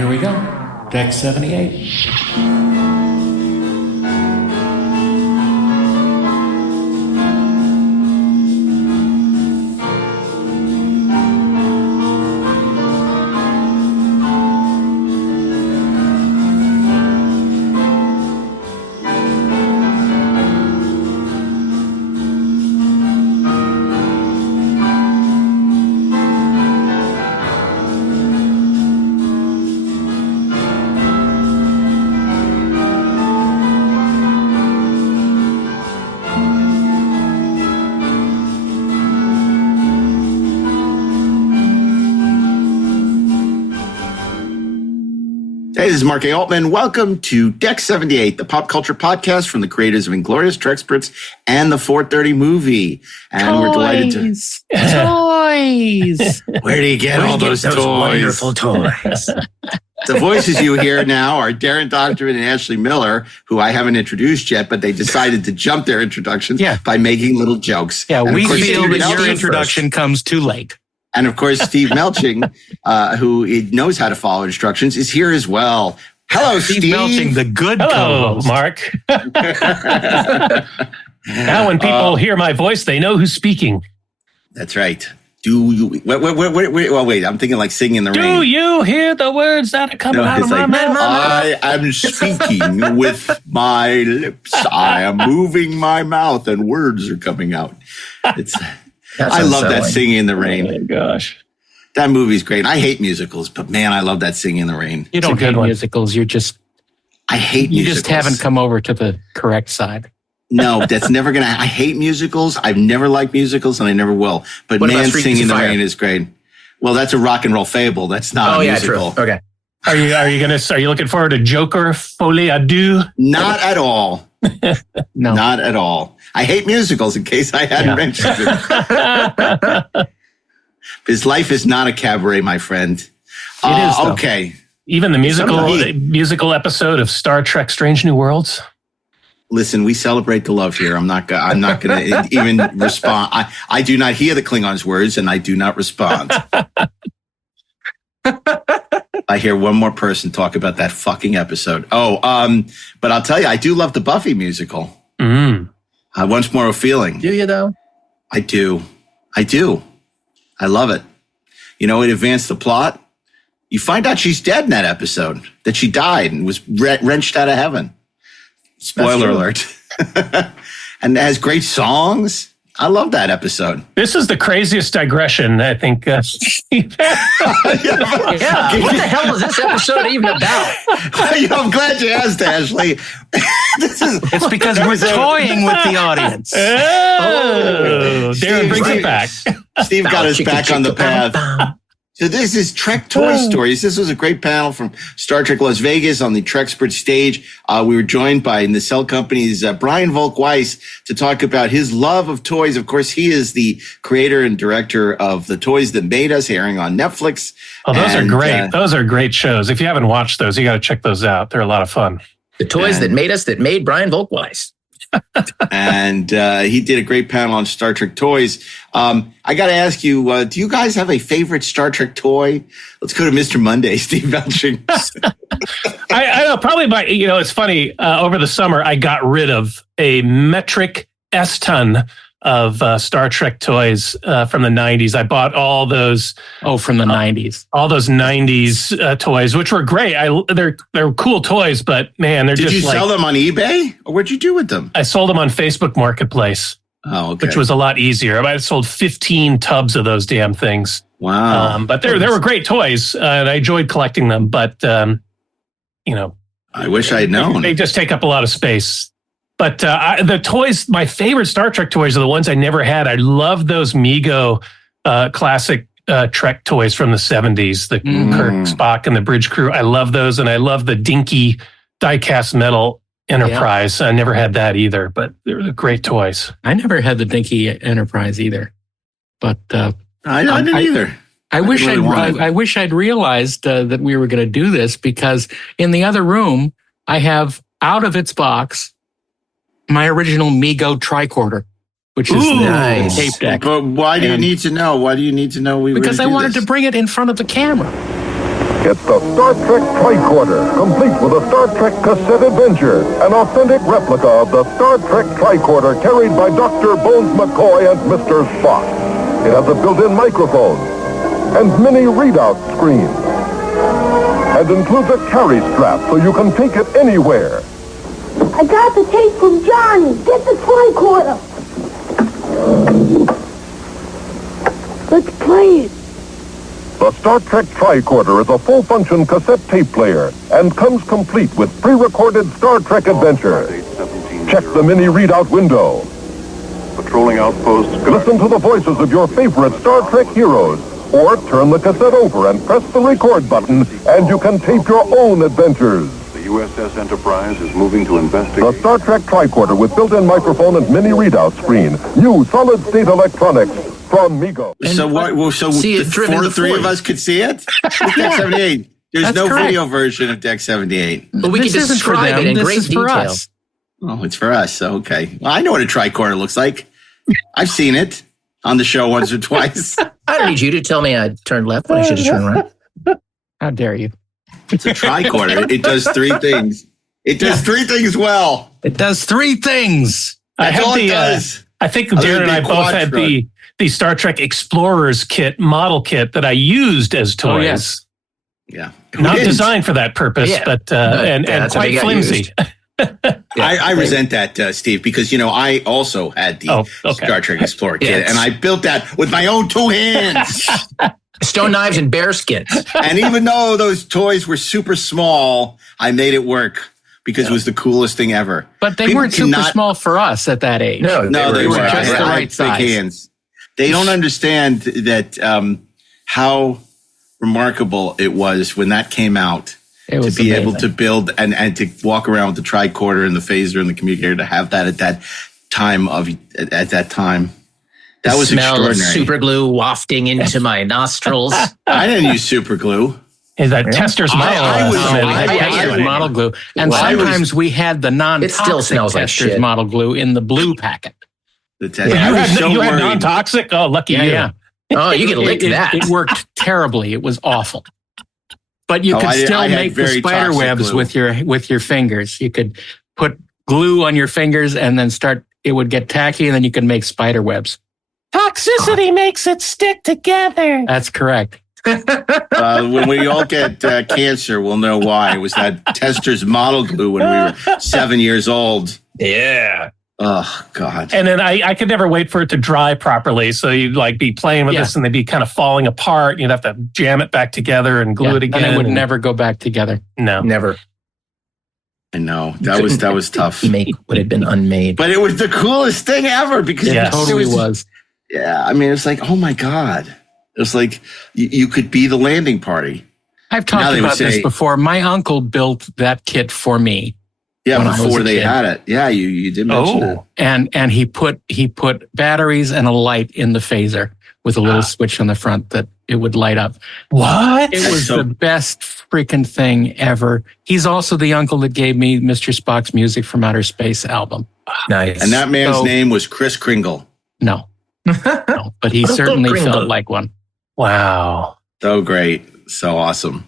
here we go. Deck 78. Hey, this is Mark A. Altman. Welcome to Deck 78, the pop culture podcast from the creators of Inglorious, Treksperts, and the 430 movie. And we're delighted to... Toys! Where do you get all those toys? Wonderful toys. The voices you hear now are Daren Dochterman and Ashley Miller, who I haven't introduced yet, but they decided to jump their introductions by making little jokes. Yeah, and we course, feel that your introduction comes too late. And of course, Steve Melching, who knows how to follow instructions, is here as well. Hello, Steve. Melching, the good co-host. Mark. Now when people hear my voice, they know who's speaking. That's right. Do you... Wait, I'm thinking like Singing in the Rain. Do you hear the words that are coming out of my mouth? I am speaking with my lips. I am moving my mouth and words are coming out. I love that Singing in the Rain. Oh my gosh. That movie's great. I hate musicals, but man, I love that Singing in the Rain. You don't hate musicals. I hate musicals. You just haven't come over to the correct side. No, that's never going to... I hate musicals. I've never liked musicals, and I never will. But man, Singing in the Rain is great. Well, that's a rock and roll fable. That's not a musical. True. Okay. Are you looking forward to Joker Folie à Deux? Not at all. No. Not at all. I hate musicals, in case I hadn't mentioned it. Because life is not a cabaret, my friend. It is, though. Okay. Even the musical episode of Star Trek Strange New Worlds? Listen, we celebrate the love here. I'm not going to even respond. I do not hear the Klingons' words, and I do not respond. I hear one more person talk about that fucking episode. But I'll tell you, I do love the Buffy musical. Once More a Feeling. Do you, though? I do. I love it. You know, it advanced the plot. You find out she's dead in that episode, that she died and was wrenched out of heaven. Spoiler alert. And it has great songs. I love that episode. This is the craziest digression, I think. Yeah. What the hell is this episode even about? I'm glad you asked, Ashley. It's because we're toying with the audience. Darren brings it back. Steve got us back on the path. So this is Trek Toy Stories. This was a great panel from Star Trek Las Vegas on the Trekspert stage. We were joined by Nacelle Company's BRIAN VOLK-WEISS to talk about his love of toys. Of course, he is the creator and director of The Toys That Made Us, airing on Netflix. Oh, those are great. Those are great shows. If you haven't watched those, you got to check those out. They're a lot of fun. The Toys That Made Us, that made BRIAN VOLK-WEISS. And he did a great panel on Star Trek toys. I got to ask you, do you guys have a favorite Star Trek toy? Let's go to Mr. Monday, Steve Melching. I know, probably it's funny. Over the summer, I got rid of a metric S-ton of Star Trek toys from the 90s. I bought all those. Oh, from the 90s. All those 90s toys, which were great. They're cool toys, but man, they're Did you sell them on eBay? Or what'd you do with them? I sold them on Facebook Marketplace. Oh, okay. Which was a lot easier. I might have sold 15 tubs of those damn things. Wow. But they were great toys, and I enjoyed collecting them. But, I wish I had known. They just take up a lot of space. But the toys, my favorite Star Trek toys are the ones I never had. I love those Mego classic Trek toys from the 70s, the Kirk, Spock, and the Bridge Crew. I love those, and I love the dinky die-cast metal Enterprise. I never had that either, but they're great toys. I never had the dinky Enterprise either, but I didn't either. I wish I'd realized that we were going to do this, because in the other room I have, out of its box, my original Mego tricorder, which is the tape deck. But why do you need to know? Why do you need to know because I wanted to bring it in front of the camera. It's the Star Trek Tricorder, complete with a Star Trek cassette adventure, an authentic replica of the Star Trek Tricorder carried by Dr. Bones McCoy and Mr. Spock. It has a built-in microphone and mini readout screen, and includes a carry strap so you can take it anywhere. I got the tape from Johnny. Get the tricorder. Let's play it. The Star Trek Tricorder is a full-function cassette tape player and comes complete with pre-recorded Star Trek adventure. Check the mini readout window. Patrolling outposts. Listen to the voices of your favorite Star Trek heroes, or turn the cassette over and press the record button, and you can tape your own adventures. The USS Enterprise is moving to investigate. The Star Trek Tricorder with built-in microphone and mini readout screen. New solid-state electronics from Mego. So what? Well, so See it driven the to three of Ford. us could see it. It's Deck 78. There's That's no correct. video version of Deck 78. But we can This isn't for describe them. it in This great is for detail. us. Oh, it's for us. Okay. Well, I know what a tricorder looks like. I've seen it on the show once or twice. I don't need you to tell me I turned left when I should have turned right. How dare you? It's a tricorder. It does three things. It does three things well. It does three things. That's all it does. I think Other Darren than and I the both had quad the Star Trek Explorers model kit that I used as toys. Oh, yes. Yeah. Who Not didn't? designed for that purpose, Yeah. but and that's how they quite got flimsy. used. I resent that, Steve, because, I also had the Oh, okay. Star Trek Explorer kit, Yes. and I built that with my own two hands. Stone knives and bear skins. And even though those toys were super small, I made it work because it was the coolest thing ever. But they People weren't super cannot- small for us at that age. No, No, they were just I the had right big size. hands. They don't understand that how remarkable it was when that came out. It To was be able amazing. to build and to walk around with the tricorder and the phaser and the communicator, to have that at that time. That was Smell of extraordinary. super glue wafting into my nostrils. I didn't use super glue. Is that Tester's model? I was- Oh, we had I- Tester's I- model glue. And Well, I was- sometimes we had the non-toxic It still smells like Tester's shit. model glue in the blue packet. The test. you I was had, so you had worried. non-toxic? Oh, lucky you. Yeah. Oh, you can lick It- that. It worked terribly. It was awful. But you Oh, could I still had make the very spider toxic webs glue. with your fingers. You could put glue on your fingers and then it would get tacky, and then you could make spider webs. Toxicity makes it stick together. That's correct. When we all get cancer, we'll know why. It was that Tester's model glue when we were 7 years old. Yeah. Oh, God. And then I could never wait for it to dry properly. So you'd be playing with this and they'd be kind of falling apart. You'd have to jam it back together and glue it again. And it would never go back together. No. Never. I know. That was tough. Make what had been unmade. But it was the coolest thing ever because It Yes. totally was. Yeah, I mean, it's like, oh my God. It was like you could be the landing party. I've Now talked they would about this say- before. My uncle built that kit for me. Yeah, When I was before a they kid. had it. Yeah, you did mention that. And he put batteries and a light in the phaser with a little switch on the front that it would light up. What? It was So- the best freaking thing ever. He's also the uncle that gave me Mr. Spock's Music from Outer Space album. Nice. And that man's So- name was Chris Kringle. No, but he certainly felt like one. Wow. So great. So awesome.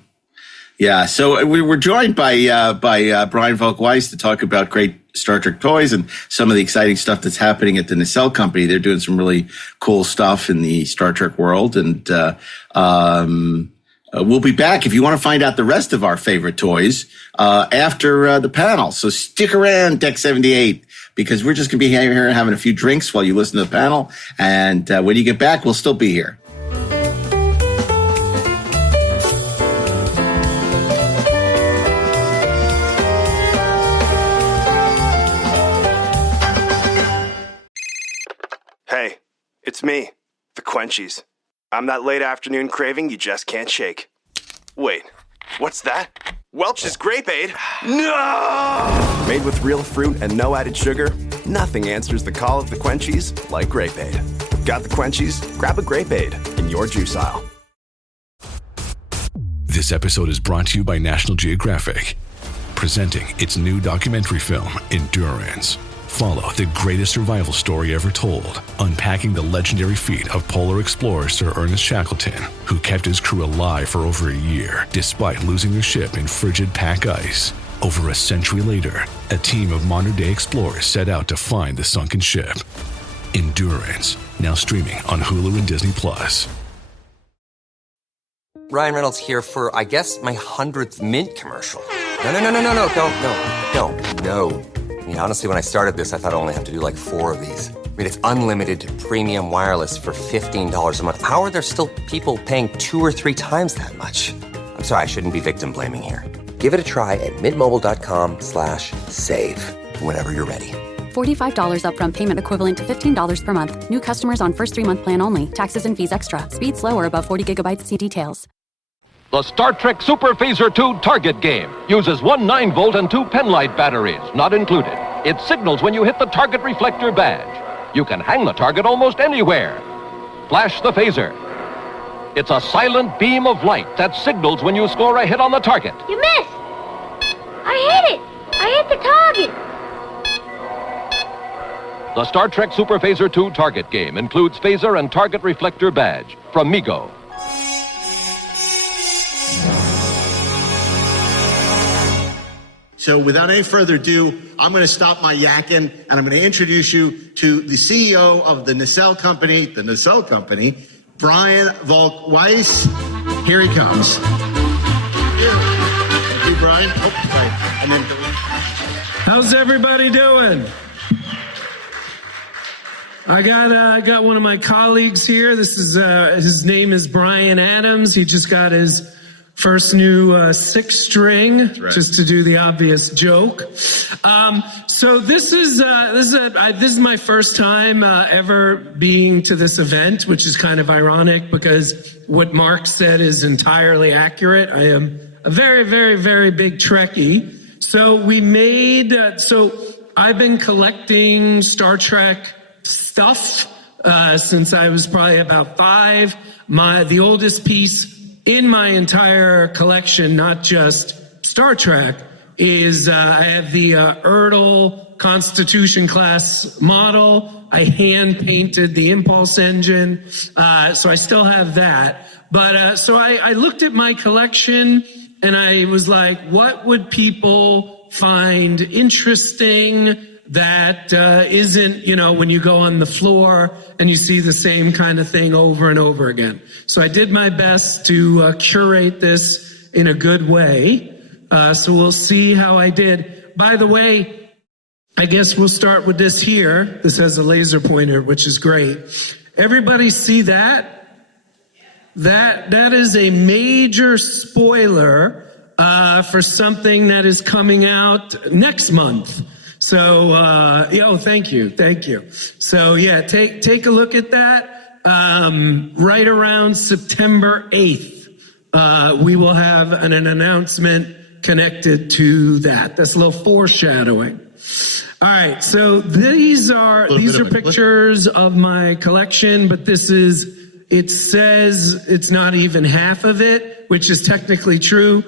Yeah, so we were joined by BRIAN VOLK-WEISS to talk about great Star Trek toys and some of the exciting stuff that's happening at the Nacelle Company. They're doing some really cool stuff in the Star Trek world. And we'll be back if you want to find out the rest of our favorite toys after the panel. So stick around, Deck 78, because we're just going to be here having a few drinks while you listen to the panel. And when you get back, we'll still be here. Hey, it's me, the Quenchies. I'm that late afternoon craving you just can't shake. Wait, what's that? Welch's Grape Aid? No! Made with real fruit and no added sugar, nothing answers the call of the Quenchies like Grape Aid. Got the Quenchies? Grab a Grape Aid in your juice aisle. This episode is brought to you by National Geographic, presenting its new documentary film, Endurance, Follow the greatest survival story ever told, unpacking the legendary feat of polar explorer Sir Ernest Shackleton, who kept his crew alive for over a year despite losing their ship in frigid pack ice. Over a century later, a team of modern-day explorers set out to find the sunken ship. Endurance, now streaming on Hulu and Disney+. Ryan Reynolds here for, I guess, my 100th Mint commercial. No, don't. I mean, honestly, when I started this, I thought I only have to do like 4 of these. I mean, it's unlimited premium wireless for $15 a month. How are there still people paying 2 or 3 times that much? I'm sorry, I shouldn't be victim blaming here. Give it a try at mintmobile.com/save. Whenever you're ready. $45 upfront payment equivalent to $15 per month. New customers on first 3-month plan only. Taxes and fees extra. Speed slower above 40 gigabytes. See details. The Star Trek Super Phaser 2 target game uses 1 9-volt and 2 penlight batteries, not included. It signals when you hit the target reflector badge. You can hang the target almost anywhere. Flash the phaser. It's a silent beam of light that signals when you score a hit on the target. You missed! I hit it! I hit the target! The Star Trek Super Phaser 2 target game includes phaser and target reflector badge from Mego. So without any further ado, I'm going to stop my yakking, and I'm going to introduce you to the CEO of the Nacelle Company, BRIAN VOLK-WEISS. Here he comes. Thank you, Brian. Oh, right. And then how's everybody doing? I got one of my colleagues here. This is his name is Brian Adams. He just got his first new 6-string, right, just to do the obvious joke. So this is my first time ever being to this event, which is kind of ironic because what Mark said is entirely accurate. I am a very, very, very big Trekkie. So we made. So I've been collecting Star Trek stuff since I was probably about 5. The oldest piece in my entire collection, not just Star Trek, is I have the Erdl Constitution class model. I hand painted the impulse engine, so I still have that. But so I looked at my collection and I was like, what would people find interesting that isn't, when you go on the floor and you see the same kind of thing over and over again. So I did my best to curate this in a good way. So we'll see how I did. By the way, I guess we'll start with this here. This has a laser pointer, which is great. Everybody see that? That is a major spoiler for something that is coming out next month. So, thank you. So yeah, take a look at that. Right around September 8th, we will have an announcement connected to that. That's a little foreshadowing. All right. So these are pictures of my collection, but it says it's not even half of it, which is technically true.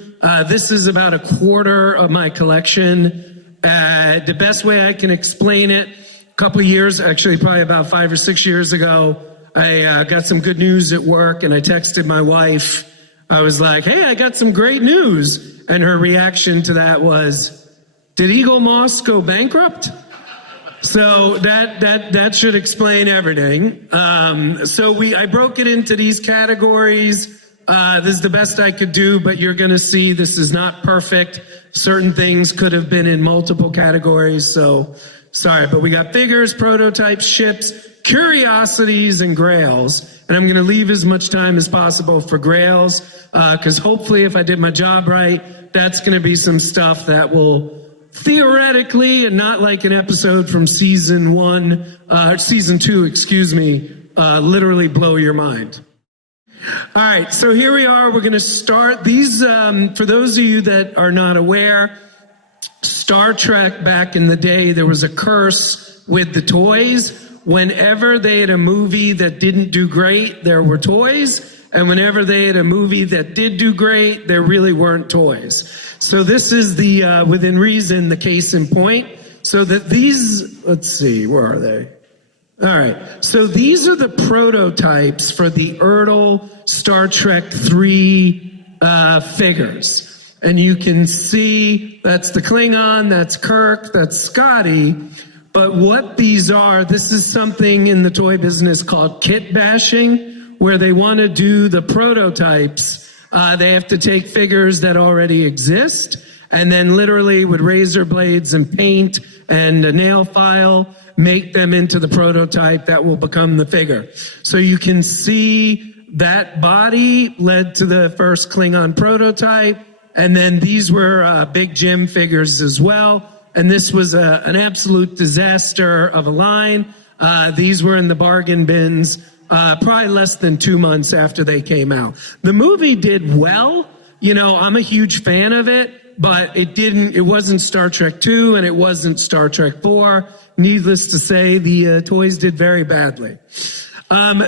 This is about a quarter of my collection. The best way I can explain it, a couple of years, actually probably about 5 or 6 years ago, I got some good news at work and I texted my wife. I was like, hey, I got some great news. And her reaction to that was, did Eagle Moss go bankrupt? So that should explain everything. So I broke it into these categories. This is the best I could do, but you're going to see this is not perfect. Certain things could have been in multiple categories, so sorry. But we got figures, prototypes, ships, curiosities, and grails. And I'm going to leave as much time as possible for grails, because hopefully if I did my job right, that's going to be some stuff that will theoretically, and not like an episode from season 2, literally blow your mind. All right, so here we are. We're going to start these. For those of you that are not aware, Star Trek back in the day, there was a curse with the toys. Whenever they had a movie that didn't do great, there were toys. And whenever they had a movie that did do great, there really weren't toys. So this is the, within reason, the case in point. So that these, let's see, where are they? All right. So these are the prototypes for the Ertl Star Trek 3 figures. And you can see that's the Klingon, that's Kirk, that's Scotty. But what these are, this is something in the toy business called kit bashing, where they want to do the prototypes. They have to take figures that already exist and then literally with razor blades and paint and a nail file, make them into the prototype that will become the figure. So you can see that body led to the first Klingon prototype. And then these were Big Jim figures as well. And this was an absolute disaster of a line. These were in the bargain bins probably less than 2 months after they came out. The movie did well. You know, I'm a huge fan of it, but it wasn't Star Trek 2 and it wasn't Star Trek 4. Needless to say, the toys did very badly.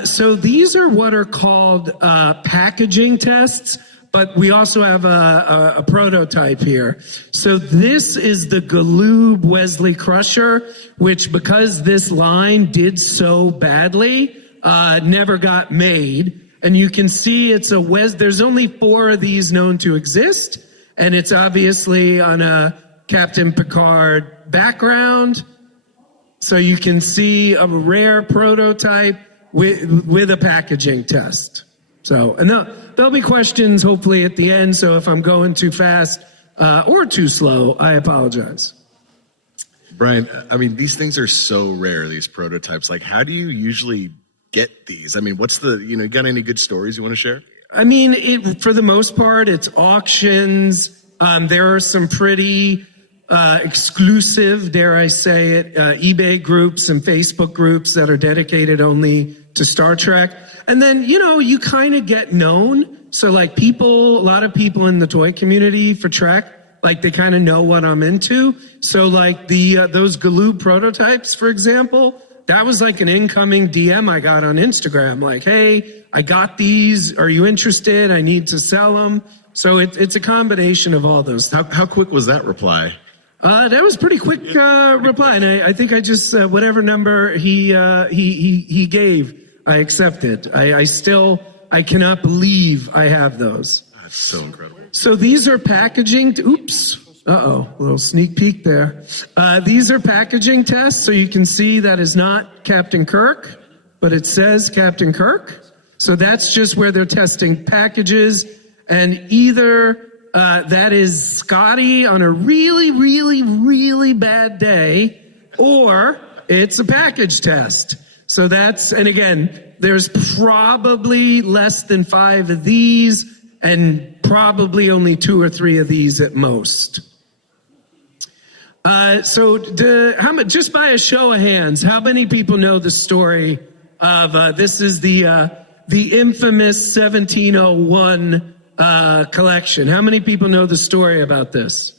So these are what are called packaging tests. But we also have a prototype here. So this is the Galoob Wesley Crusher, which because this line did so badly, never got made. And you can see there's only 4 of these known to exist. And it's obviously on a Captain Picard background. So you can see a rare prototype with a packaging test. So, and there'll be questions hopefully at the end. So if I'm going too fast or too slow, I apologize. Brian, I mean, these things are so rare, these prototypes. Like, how do you usually get these? I mean, you got any good stories you want to share? I mean, for the most part, it's auctions. There are some pretty exclusive, dare I say it, eBay groups and Facebook groups that are dedicated only to Star Trek. And then, you kind of get known. So like a lot of people in the toy community for Trek, like they kind of know what I'm into. So like those Galoob prototypes, for example, that was like an incoming DM I got on Instagram. Like, hey, I got these. Are you interested? I need to sell them. So it's a combination of all those. How quick was that reply? That was pretty quick reply. And I think I just, whatever number he gave, I accepted. I cannot believe I have those. That's so incredible. So these are packaging. Oops. A little sneak peek there. These are packaging tests. So you can see that is not Captain Kirk, but it says Captain Kirk. So that's just where they're testing packages. And either that is Scotty on a really, really, really bad day, or it's a package test. So and again, there's probably less than 5 of these and probably only 2 or 3 of these at most. Just by a show of hands, how many people know the story of, this is the infamous 1701 collection. How many people know the story about this?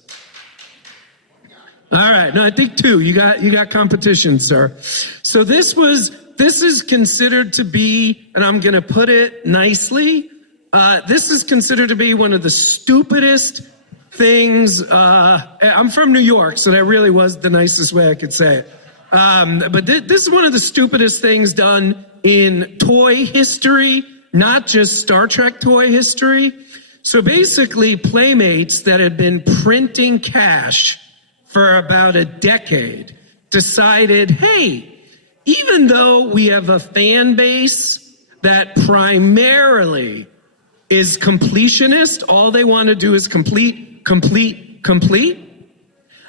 All right. No, I think 2. You got competition, sir. So this is considered to be, and I'm going to put it nicely, this is considered to be one of the stupidest things. I'm from New York, so that really was the nicest way I could say it. But this is one of the stupidest things done in toy history, not just Star Trek toy history. So basically, Playmates that had been printing cash for about a decade decided, hey, even though we have a fan base that primarily is completionist, all they want to do is complete,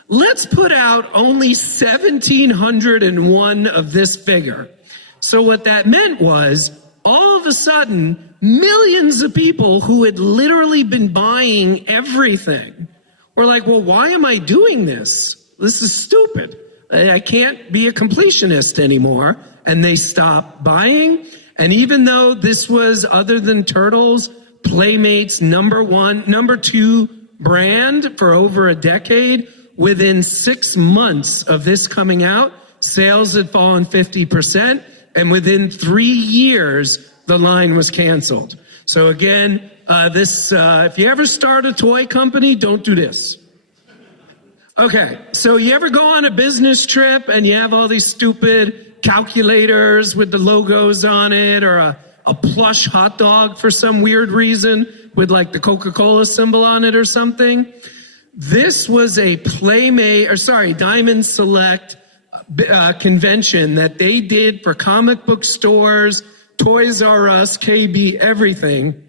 let's put out only 1,701 of this figure. So what that meant was, all of a sudden, millions of people who had literally been buying everything were like, well, why am I doing this? This is stupid. I can't be a completionist anymore. And they stopped buying. And even though this was, other than Turtles, Playmates' number 2 brand for over a decade, within 6 months of this coming out, sales had fallen 50%. And within 3 years, the line was canceled. So again, if you ever start a toy company, don't do this. Okay, so you ever go on a business trip and you have all these stupid calculators with the logos on it, or a plush hot dog for some weird reason with like the Coca-Cola symbol on it or something? This was a Diamond Select convention that they did for comic book stores, Toys R Us, KB, everything.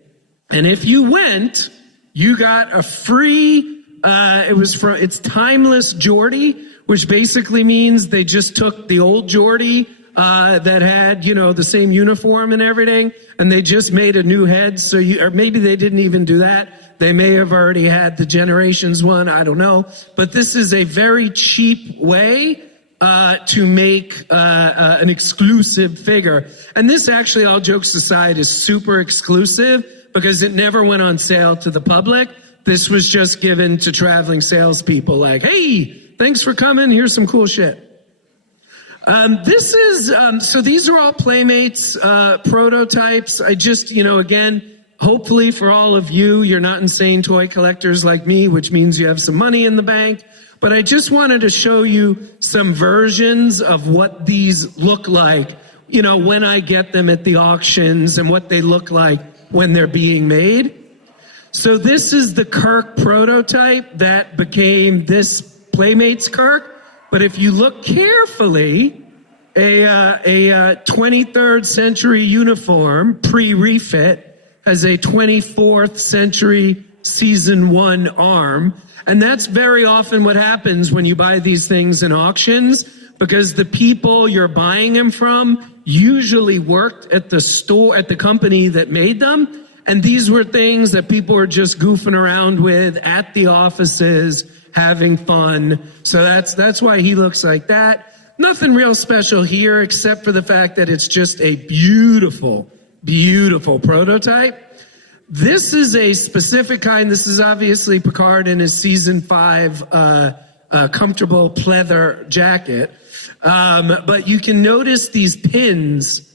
And if you went, you got a free, it's Timeless Geordie, which basically means they just took the old Geordie that had, the same uniform and everything, and they just made a new head. Or maybe they didn't even do that. They may have already had the Generations one. I don't know. But this is a very cheap way to make an exclusive figure. And this actually, all jokes aside, is super exclusive because it never went on sale to the public. This was just given to traveling salespeople like, hey, thanks for coming. Here's some cool shit. So these are all Playmates prototypes. I just, again, hopefully for all of you, you're not insane toy collectors like me, which means you have some money in the bank. But I just wanted to show you some versions of what these look like, when I get them at the auctions and what they look like when they're being made. So this is the Kirk prototype that became this Playmates Kirk. But if you look carefully, a 23rd century uniform, pre-refit, has a 24th century season 1 arm. And that's very often what happens when you buy these things in auctions, because the people you're buying them from usually worked at the store, at the company that made them. And these were things that people were just goofing around with at the offices, having fun. So that's why he looks like that. Nothing real special here, except for the fact that it's just a beautiful, beautiful prototype. This is a specific kind. This is obviously Picard in his season 5 comfortable pleather jacket. But you can notice these pins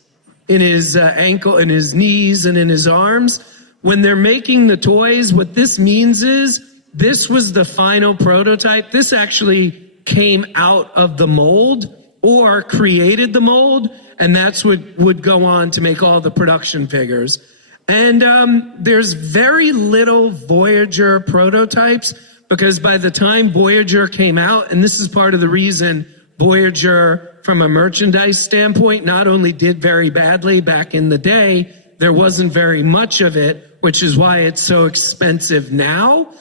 in his ankle, in his knees, and in his arms. When they're making the toys, what this means is this was the final prototype. This actually came out of the mold or created the mold, and that's what would go on to make all the production figures. And there's very little Voyager prototypes, because by the time Voyager came out, and this is part of the reason Voyager, from a merchandise standpoint, not only did very badly back in the day, there wasn't very much of it, which is why it's so expensive now,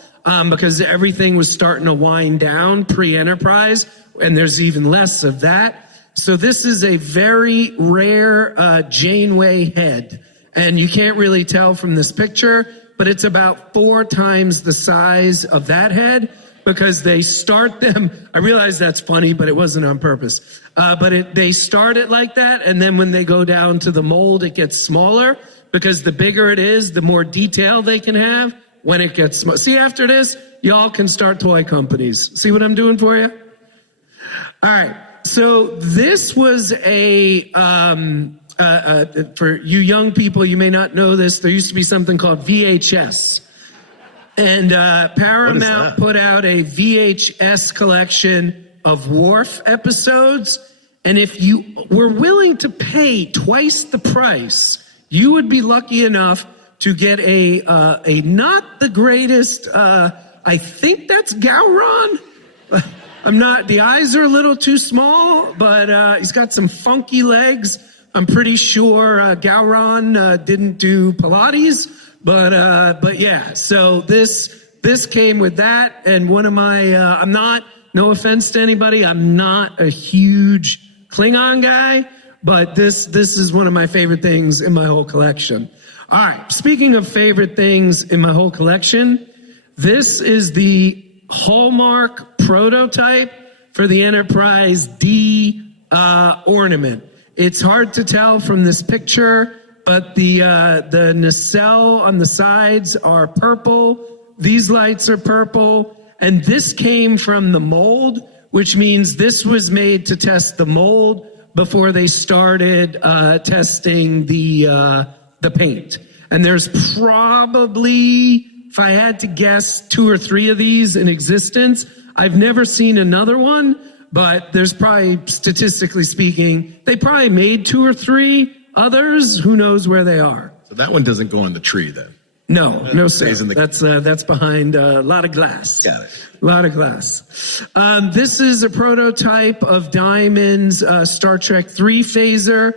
because everything was starting to wind down pre-Enterprise, and there's even less of that. So this is a very rare Janeway head. And you can't really tell from this picture, but it's about 4 times the size of that head, because they start them. I realize that's funny, but it wasn't on purpose. They start it like that, and then when they go down to the mold, it gets smaller, because the bigger it is, the more detail they can have when it gets small. See, after this, y'all can start toy companies. See what I'm doing for you? All right. So this was for you young people, you may not know this, there used to be something called VHS. And Paramount put out a VHS collection of Worf episodes. And if you were willing to pay twice the price, you would be lucky enough to get a not the greatest, I think that's Gowron. The eyes are a little too small, but he's got some funky legs. I'm pretty sure Gowron didn't do Pilates, but yeah. So this came with that, and one of my no offense to anybody, I'm not a huge Klingon guy, but this is one of my favorite things in my whole collection. All right, speaking of favorite things in my whole collection, this is the Hallmark prototype for the Enterprise D ornament. It's hard to tell from this picture, but the nacelle on the sides are purple. These lights are purple. And this came from the mold, which means this was made to test the mold before they started testing the paint. And there's probably, if I had to guess, 2 or 3 of these in existence. I've never seen another one, but there's probably, statistically speaking, they probably made 2 or 3 others. Who knows where they are? So that one doesn't go on the tree then? No, sir. That's behind a lot of glass. Got it. A lot of glass. This is a prototype of Diamond's Star Trek 3 phaser.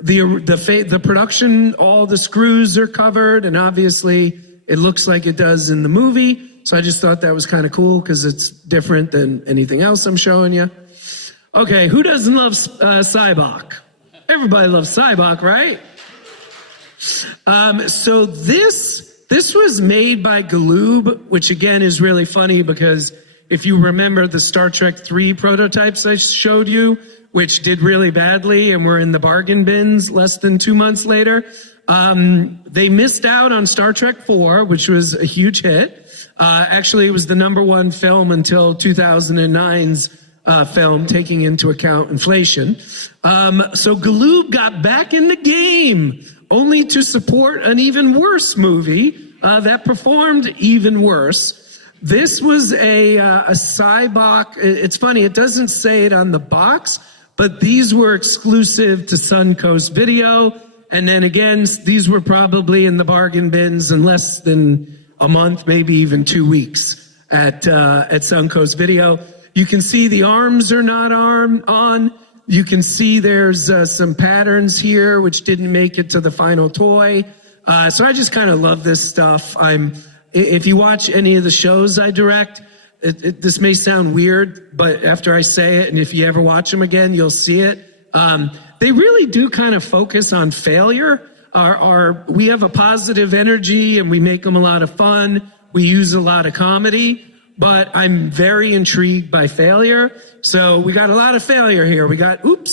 The production, all the screws are covered, and obviously it looks like it does in the movie. So I just thought that was kind of cool because it's different than anything else I'm showing you. Okay, who doesn't love Cybok? Everybody loves Cybok, right? So this was made by Galoob, which again is really funny because if you remember the Star Trek 3 prototypes I showed you, which did really badly and were in the bargain bins less than 2 months later, they missed out on Star Trek 4, which was a huge hit. Actually, it was the #1 film until 2009's film, taking into account inflation. So Galoob got back in the game, only to support an even worse movie that performed even worse. This was a Cybok. It's funny, it doesn't say it on the box, but these were exclusive to Suncoast Video. And then again, these were probably in the bargain bins in less than a month, maybe even 2 weeks at Suncoast Video. You can see the arms are not on. You can see there's some patterns here which didn't make it to the final toy. So I just kind of love this stuff. If you watch any of the shows I direct, this may sound weird, but after I say it, and if you ever watch them again, you'll see it. They really do kind of focus on failure. We have a positive energy and we make them a lot of fun. We use a lot of comedy, but I'm very intrigued by failure. So we got a lot of failure here. We got Galoob,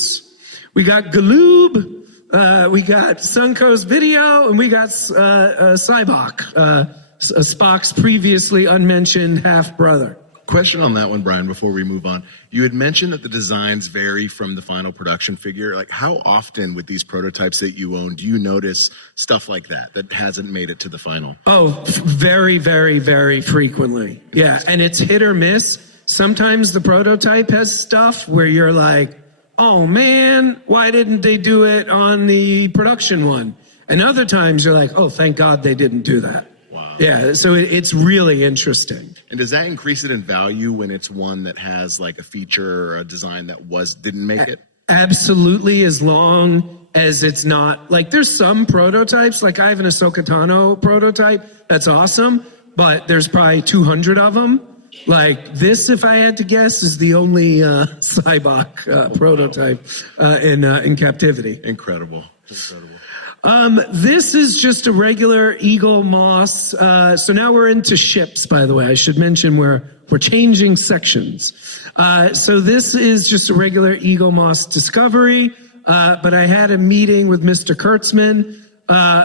we got Suncoast Video, and we got Cybok, Spock's previously unmentioned half-brother. Question on that one, Brian, before we move on. You had mentioned that the designs vary from the final production figure. Like, how often with these prototypes that you own do you notice stuff like that hasn't made it to the final? Oh, very, very, very frequently. Yeah, and it's hit or miss. Sometimes the prototype has stuff where you're like, oh man, why didn't they do it on the production one? And other times you're like, oh, thank God they didn't do that. Wow. Yeah, so it's really interesting. And does that increase it in value when it's one that has like a feature or a design that didn't make it? Absolutely, as long as it's not, like there's some prototypes, like I have an Ahsoka Tano prototype, that's awesome, but there's probably 200 of them. Like this, if I had to guess, is the only Cybok prototype in captivity. Incredible. This is just a regular Eagle Moss. So now we're into ships, by the way. I should mention we're changing sections. So this is just a regular Eagle Moss Discovery. But I had a meeting with Mr. Kurtzman,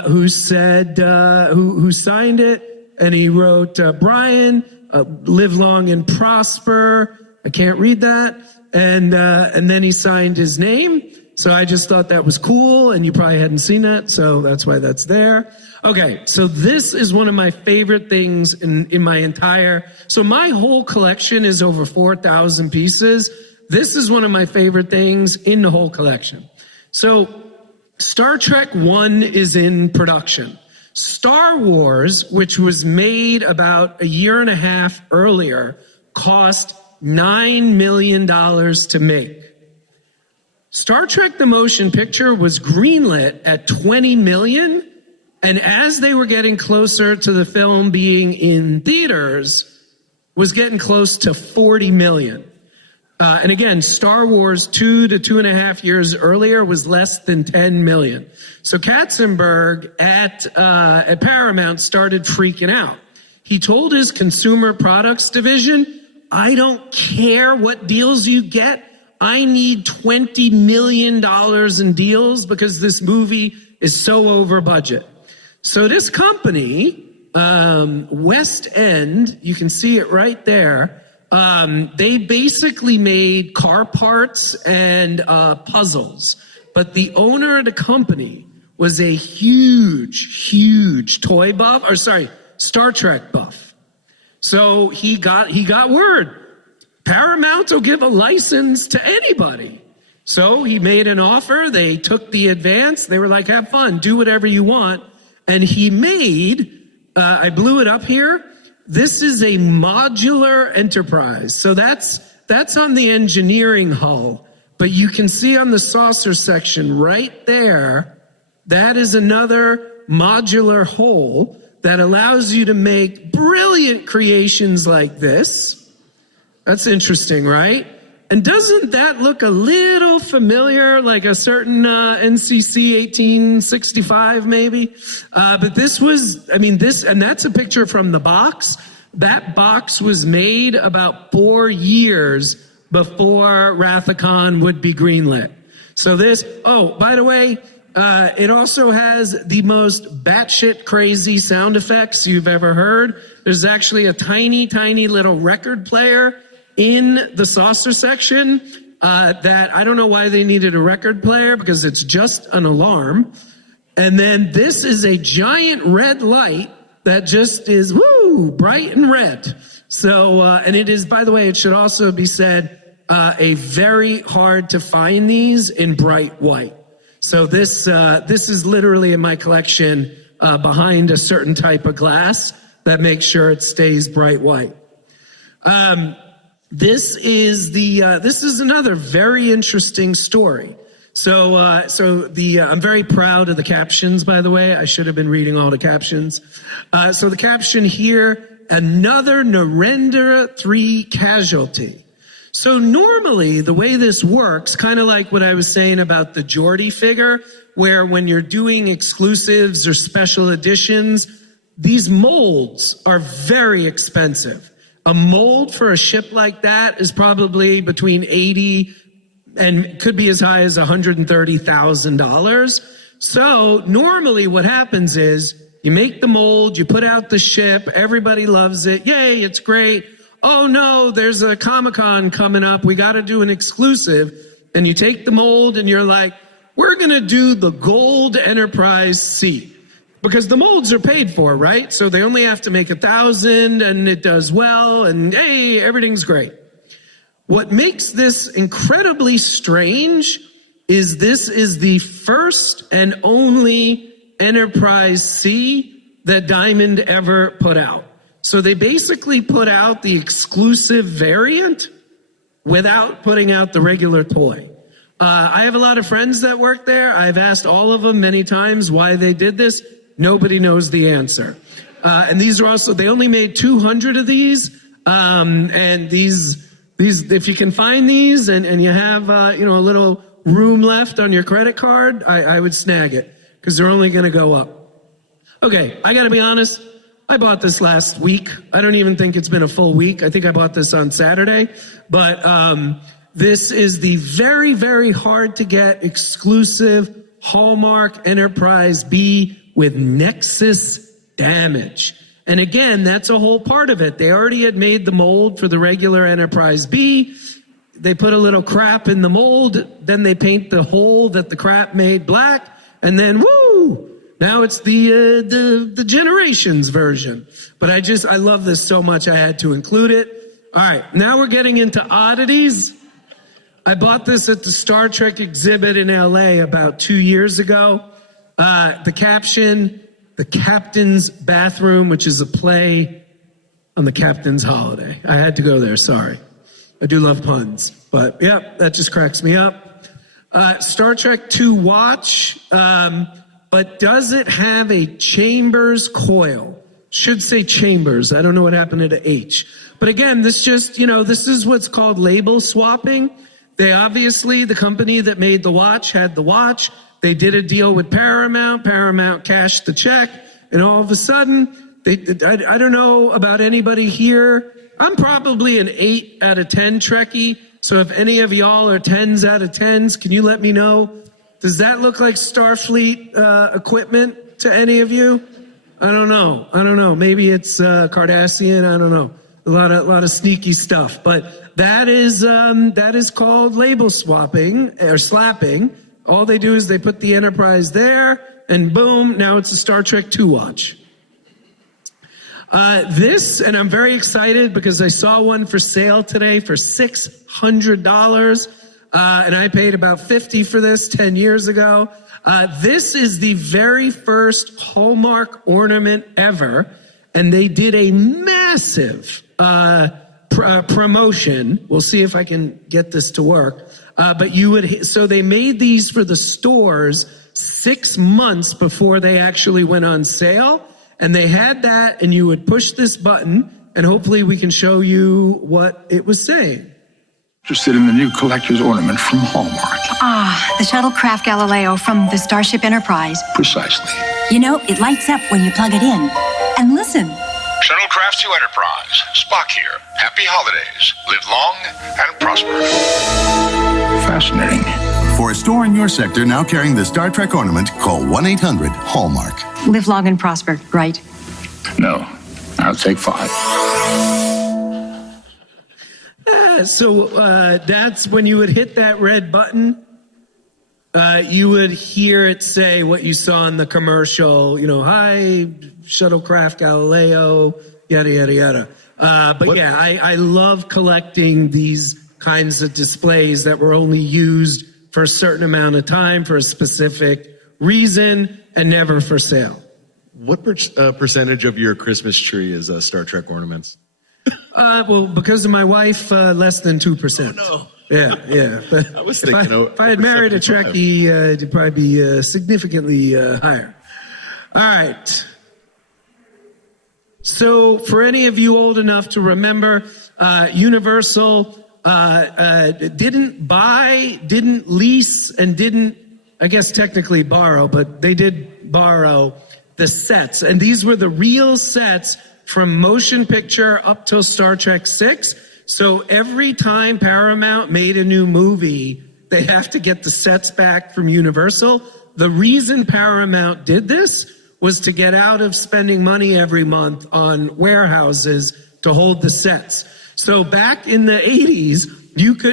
who said, who signed it, and he wrote, Brian, live long and prosper. I can't read that. And then he signed his name. So I just thought that was cool, and you probably hadn't seen that, so that's why that's there. Okay, so this is one of my favorite things in my entire... So my whole collection is over 4,000 pieces. This is one of my favorite things in the whole collection. So Star Trek 1 is in production. Star Wars, which was made about a year and a half earlier, cost $9 million to make. Star Trek the Motion Picture was greenlit at $20 million, and as they were getting closer to the film being in theaters, was getting close to $40 million. And again, Star Wars 2 to 2.5 years earlier was less than $10 million. So Katzenberg at Paramount started freaking out. He told his consumer products division, I don't care what deals you get. I need $20 million in deals because this movie is so over budget. So this company, West End, you can see it right there, they basically made car parts and puzzles. But the owner of the company was a huge toy buff, Star Trek buff. So he got word. Paramount will give a license to anybody. So he made an offer. They took the advance. They were like, have fun, do whatever you want. And he made, I blew it up here. This is a modular enterprise. So that's on the engineering hull. But you can see on the saucer section right there, that is another modular hull that allows you to make brilliant creations like this. That's interesting, right? And doesn't that look a little familiar, like a certain NCC 1865 maybe? But this was, and that's a picture from the box. That box was made about 4 years before Wrath of Khan would be greenlit. So this, oh, by the way, it also has the most batshit crazy sound effects you've ever heard. There's actually a tiny, tiny little record player in the saucer section that I don't know why they needed a record player because it's just an alarm. And then this is a giant red light that just is, bright and red. So, and it is, by the way, it should also be said, a very hard to find these in bright white. So this is literally in my collection behind a certain type of glass that makes sure it stays bright white. This is another very interesting story. So I'm very proud of the captions, by the way. I should have been reading all the captions. So the caption here, another Narendra 3 casualty. So normally the way this works, kind of like what I was saying about the Geordie figure, where when you're doing exclusives or special editions, these molds are very expensive. A mold for a ship like that is probably between $80 and could be as high as $130,000. So normally what happens is you make the mold, you put out the ship, everybody loves it. Yay, it's great. Oh no, there's a Comic-Con coming up. We got to do an exclusive. And you take the mold and you're like, we're going to do the Gold Enterprise C. Because the molds are paid for, right? So they only have to make 1,000 and it does well and hey, everything's great. What makes this incredibly strange is this is the first and only Enterprise C that Diamond ever put out. So they basically put out the exclusive variant without putting out the regular toy. I have a lot of friends that work there. I've asked all of them many times why they did this. Nobody knows the answer. And these are also, they only made 200 of these. And these, if you can find these and you have, a little room left on your credit card, I would snag it because they're only going to go up. Okay. I got to be honest. I bought this last week. I don't even think it's been a full week. I think I bought this on Saturday. But this is the very, very hard to get exclusive Hallmark Enterprise B with Nexus damage. And again, that's a whole part of it. They already had made the mold for the regular Enterprise B. They put a little crap in the mold. Then they paint the hole that the crap made black. And then, woo! Now it's the Generations version. But I love this so much I had to include it. All right, now we're getting into oddities. I bought this at the Star Trek exhibit in LA about 2 years ago. The caption, The Captain's Bathroom, which is a play on the Captain's Holiday. I had to go there, sorry. I do love puns, but yeah, that just cracks me up. Star Trek 2 watch, but does it have a Chambers coil? Should say Chambers. I don't know what happened to the H. But again, this just, this is what's called label swapping. They obviously, the company that made the watch had the watch. They did a deal with Paramount. Paramount cashed the check. And all of a sudden, I don't know about anybody here. I'm probably an 8 out of 10 Trekkie. So if any of y'all are 10s out of 10s, can you let me know? Does that look like Starfleet equipment to any of you? I don't know. Maybe it's Cardassian. I don't know. A lot of sneaky stuff. But that is called label swapping or slapping. All they do is they put the Enterprise there, and boom, now it's a Star Trek 2 watch. This, and I'm very excited because I saw one for sale today for $600, and I paid about $50 for this 10 years ago. This is the very first Hallmark ornament ever, and they did a massive promotion. We'll see if I can get this to work. But so they made these for the stores 6 months before they actually went on sale. And they had that, and you would push this button, and hopefully we can show you what it was saying. Interested in the new collector's ornament from Hallmark. Ah, the shuttlecraft Galileo from the Starship Enterprise. Precisely. You know, it lights up when you plug it in. And listen. Shuttlecraft to Enterprise. Spock here. Happy holidays. Live long and prosper. Fascinating. For a store in your sector now carrying the Star Trek ornament, call 1-800-HALLMARK. Live long and prosper, right? No, I'll take 5. So that's when you would hit that red button, you would hear it say what you saw in the commercial, hi, shuttlecraft Galileo, yada, yada, yada. I love collecting these kinds of displays that were only used for a certain amount of time for a specific reason and never for sale. What percentage of your Christmas tree is Star Trek ornaments? Well, because of my wife, less than 2%. Oh, no. Yeah. But I was thinking if I had married a Trekkie, it'd probably be significantly higher. All right. So for any of you old enough to remember, Universal didn't buy, didn't lease, and didn't, I guess technically borrow, but they did borrow the sets. And these were the real sets from motion picture up till Star Trek VI. So every time Paramount made a new movie, they have to get the sets back from Universal. The reason Paramount did this was to get out of spending money every month on warehouses to hold the sets. So back in the 80s,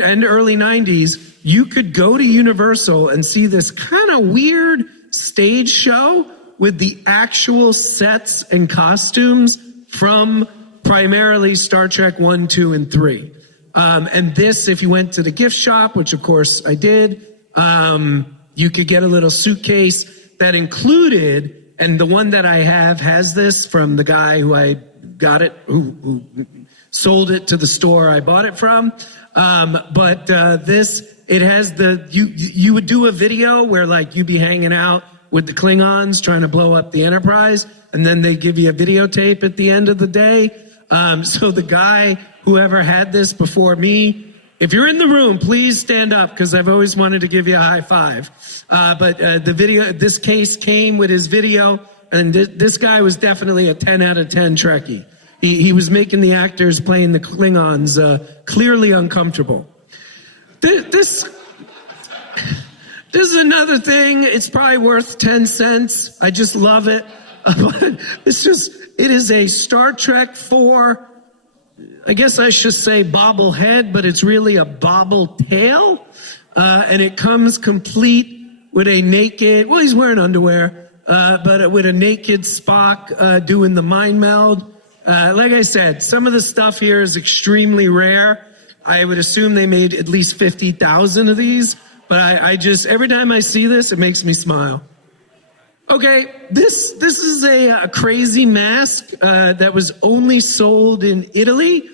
and early 90s, you could go to Universal and see this kind of weird stage show with the actual sets and costumes from primarily Star Trek 1, 2, and 3. And this, if you went to the gift shop, which of course I did, you could get a little suitcase that included, and the one that I have has this from the guy who I got it, who sold it to the store I bought it from. But this, it has you would do a video where like you'd be hanging out with the Klingons trying to blow up the Enterprise, and then they give you a videotape at the end of the day. So the guy, whoever had this before me, if you're in the room, please stand up because I've always wanted to give you a high five. But this case came with his video, and this guy was definitely a 10 out of 10 Trekkie. He was making the actors playing the Klingons clearly uncomfortable. This is another thing. It's probably worth 10 cents. I just love it. It is a Star Trek 4, I guess I should say bobblehead, but it's really a bobble tail. And it comes complete with a naked, well, he's wearing underwear, but with a naked Spock doing the mind meld. Like I said, some of the stuff here is extremely rare. I would assume they made at least 50,000 of these, but I just, every time I see this, it makes me smile. Okay, this is a crazy mask that was only sold in Italy.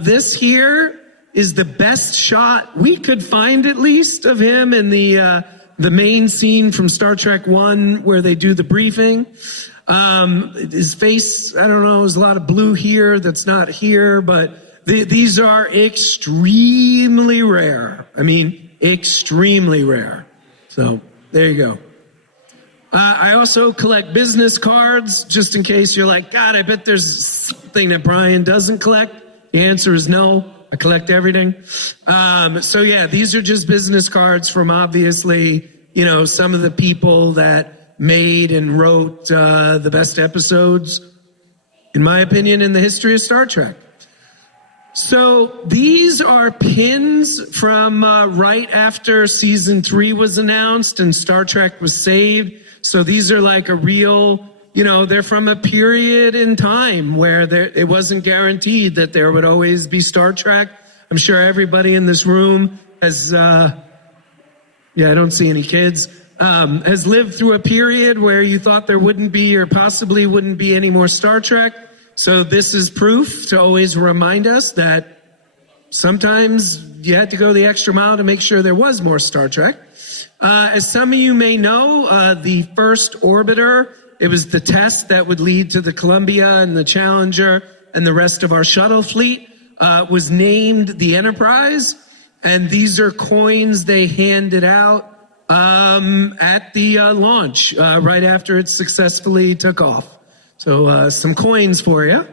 This here is the best shot we could find, at least, of him in the main scene from Star Trek 1 where they do the briefing. His face, I don't know, there's a lot of blue here that's not here, but these are extremely rare. I mean, extremely rare. So there you go. I also collect business cards, just in case you're like, God, I bet there's something that Brian doesn't collect. The answer is no. I collect everything. So yeah, these are just business cards from obviously, some of the people that made and wrote the best episodes, in my opinion, in the history of Star Trek. So these are pins from right after season 3 was announced and Star Trek was saved. So these are like a real they're from a period in time where it wasn't guaranteed that there would always be Star Trek. I'm sure everybody in this room has, I don't see any kids, has lived through a period where you thought there wouldn't be or possibly wouldn't be any more Star Trek. So this is proof to always remind us that sometimes you had to go the extra mile to make sure there was more Star Trek. As some of you may know, the first orbiter, it was the test that would lead to the Columbia and the Challenger and the rest of our shuttle fleet, was named the Enterprise. And these are coins they handed out at the launch right after it successfully took off. So some coins for you.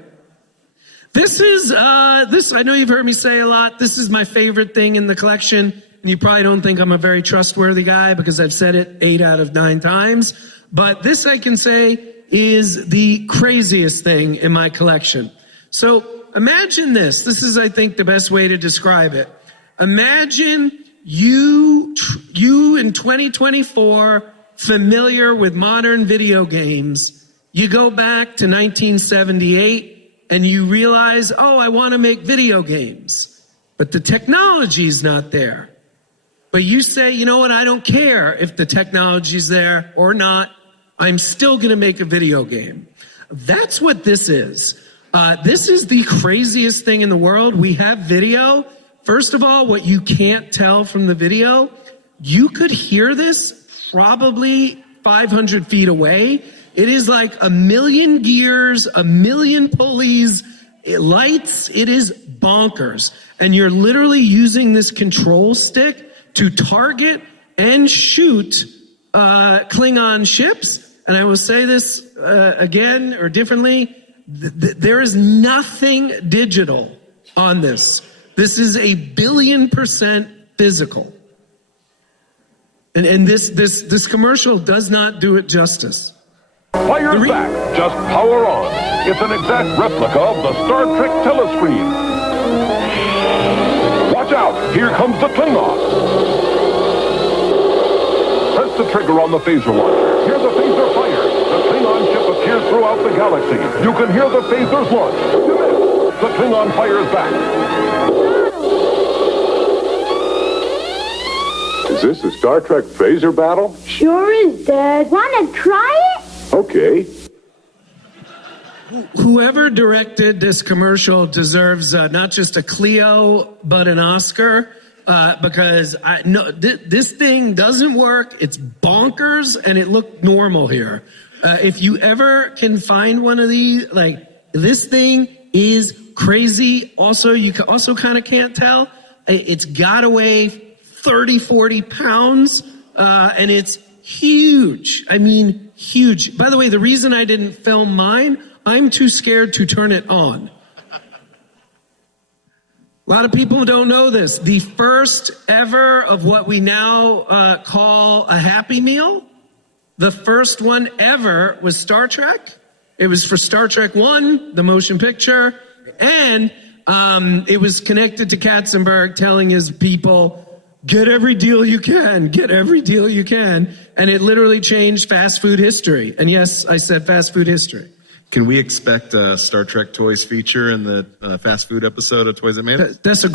This is, I know you've heard me say a lot, this is my favorite thing in the collection. And you probably don't think I'm a very trustworthy guy because I've said it 8 out of 9 times. But this I can say is the craziest thing in my collection. So imagine this. This is, I think, the best way to describe it. Imagine you in 2024, familiar with modern video games. You go back to 1978 and you realize, oh, I want to make video games. But the technology's not there. But you say, you know what, I don't care if the technology's there or not. I'm still going to make a video game. That's what this is. This is the craziest thing in the world. We have video. First of all, what you can't tell from the video, you could hear this probably 500 feet away. It is like a million gears, a million pulleys, lights. It is bonkers. And you're literally using this control stick to target and shoot Klingon ships. And I will say this again or differently. There is nothing digital on this. This is 1,000,000,000% physical. And this commercial does not do it justice. Fire's back. Just power on. It's an exact replica of the Star Trek telescreen. Watch out. Here comes the Klingon. Press the trigger on the phaser launcher. Hear the phaser fire. The Klingon ship appears throughout the galaxy. You can hear the phasers launch. You missed. The Klingon fires back. Is this a Star Trek phaser battle? Sure is, Dad. Wanna try it? Okay. Whoever directed this commercial deserves not just a Clio, but an Oscar. Because this thing doesn't work. It's bonkers, and it looked normal here. If you ever can find one of these, this thing is crazy. Also, you also kind of can't tell. It's got to weigh 30, 40 pounds, and it's huge. I mean, huge. By the way, the reason I didn't film mine, I'm too scared to turn it on. A lot of people don't know this. The first ever of what we now call a Happy Meal, the first one ever was Star Trek. It was for Star Trek 1, the motion picture, and it was connected to Katzenberg telling his people, get every deal you can, get every deal you can. And it literally changed fast food history. And yes, I said fast food history. Can we expect a Star Trek Toys feature in the fast food episode of Toys That Made Us? That's a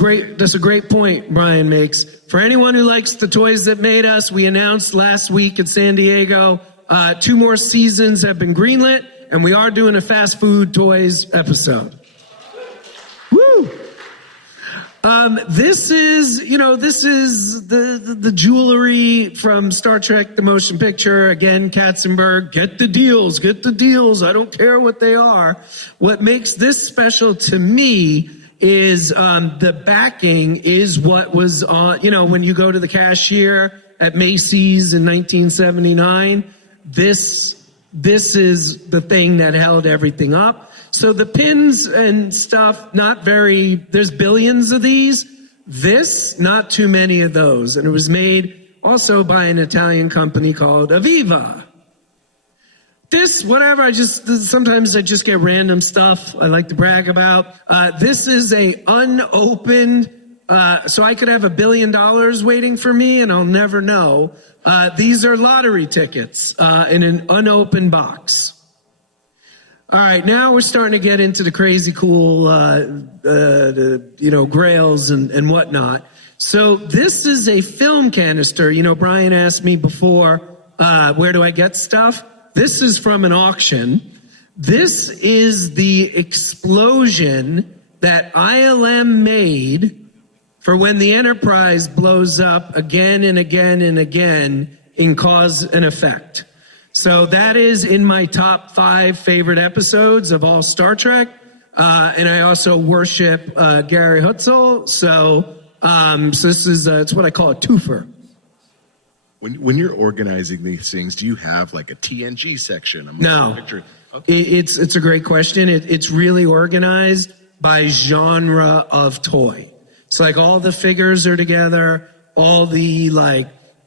great point Brian makes. For anyone who likes the Toys That Made Us, we announced last week in San Diego, 2 more seasons have been greenlit, and we are doing a fast food toys episode. Woo! This is the jewelry from Star Trek, the motion picture. Again, Katzenberg, get the deals. I don't care what they are. What makes this special to me is the backing is what was on, when you go to the cashier at Macy's in 1979, this is the thing that held everything up. So the pins and stuff, there's billions of these. This, not too many of those. And it was made also by an Italian company called Aviva. Sometimes I just get random stuff I like to brag about. This is a unopened, so I could have $1 billion waiting for me and I'll never know. These are lottery tickets in an unopened box. All right, now we're starting to get into the crazy cool, grails and whatnot. So this is a film canister. Brian asked me before, where do I get stuff? This is from an auction. This is the explosion that ILM made for when the Enterprise blows up again and again and again in cause and effect. So that is in my top 5 favorite episodes of all Star Trek. And I also worship Gary Hutzel. So this is it's what I call a twofer. When you're organizing these things, do you have like a TNG section? No. It's a great question. It's really organized by genre of toy. It's like all the figures are together, all the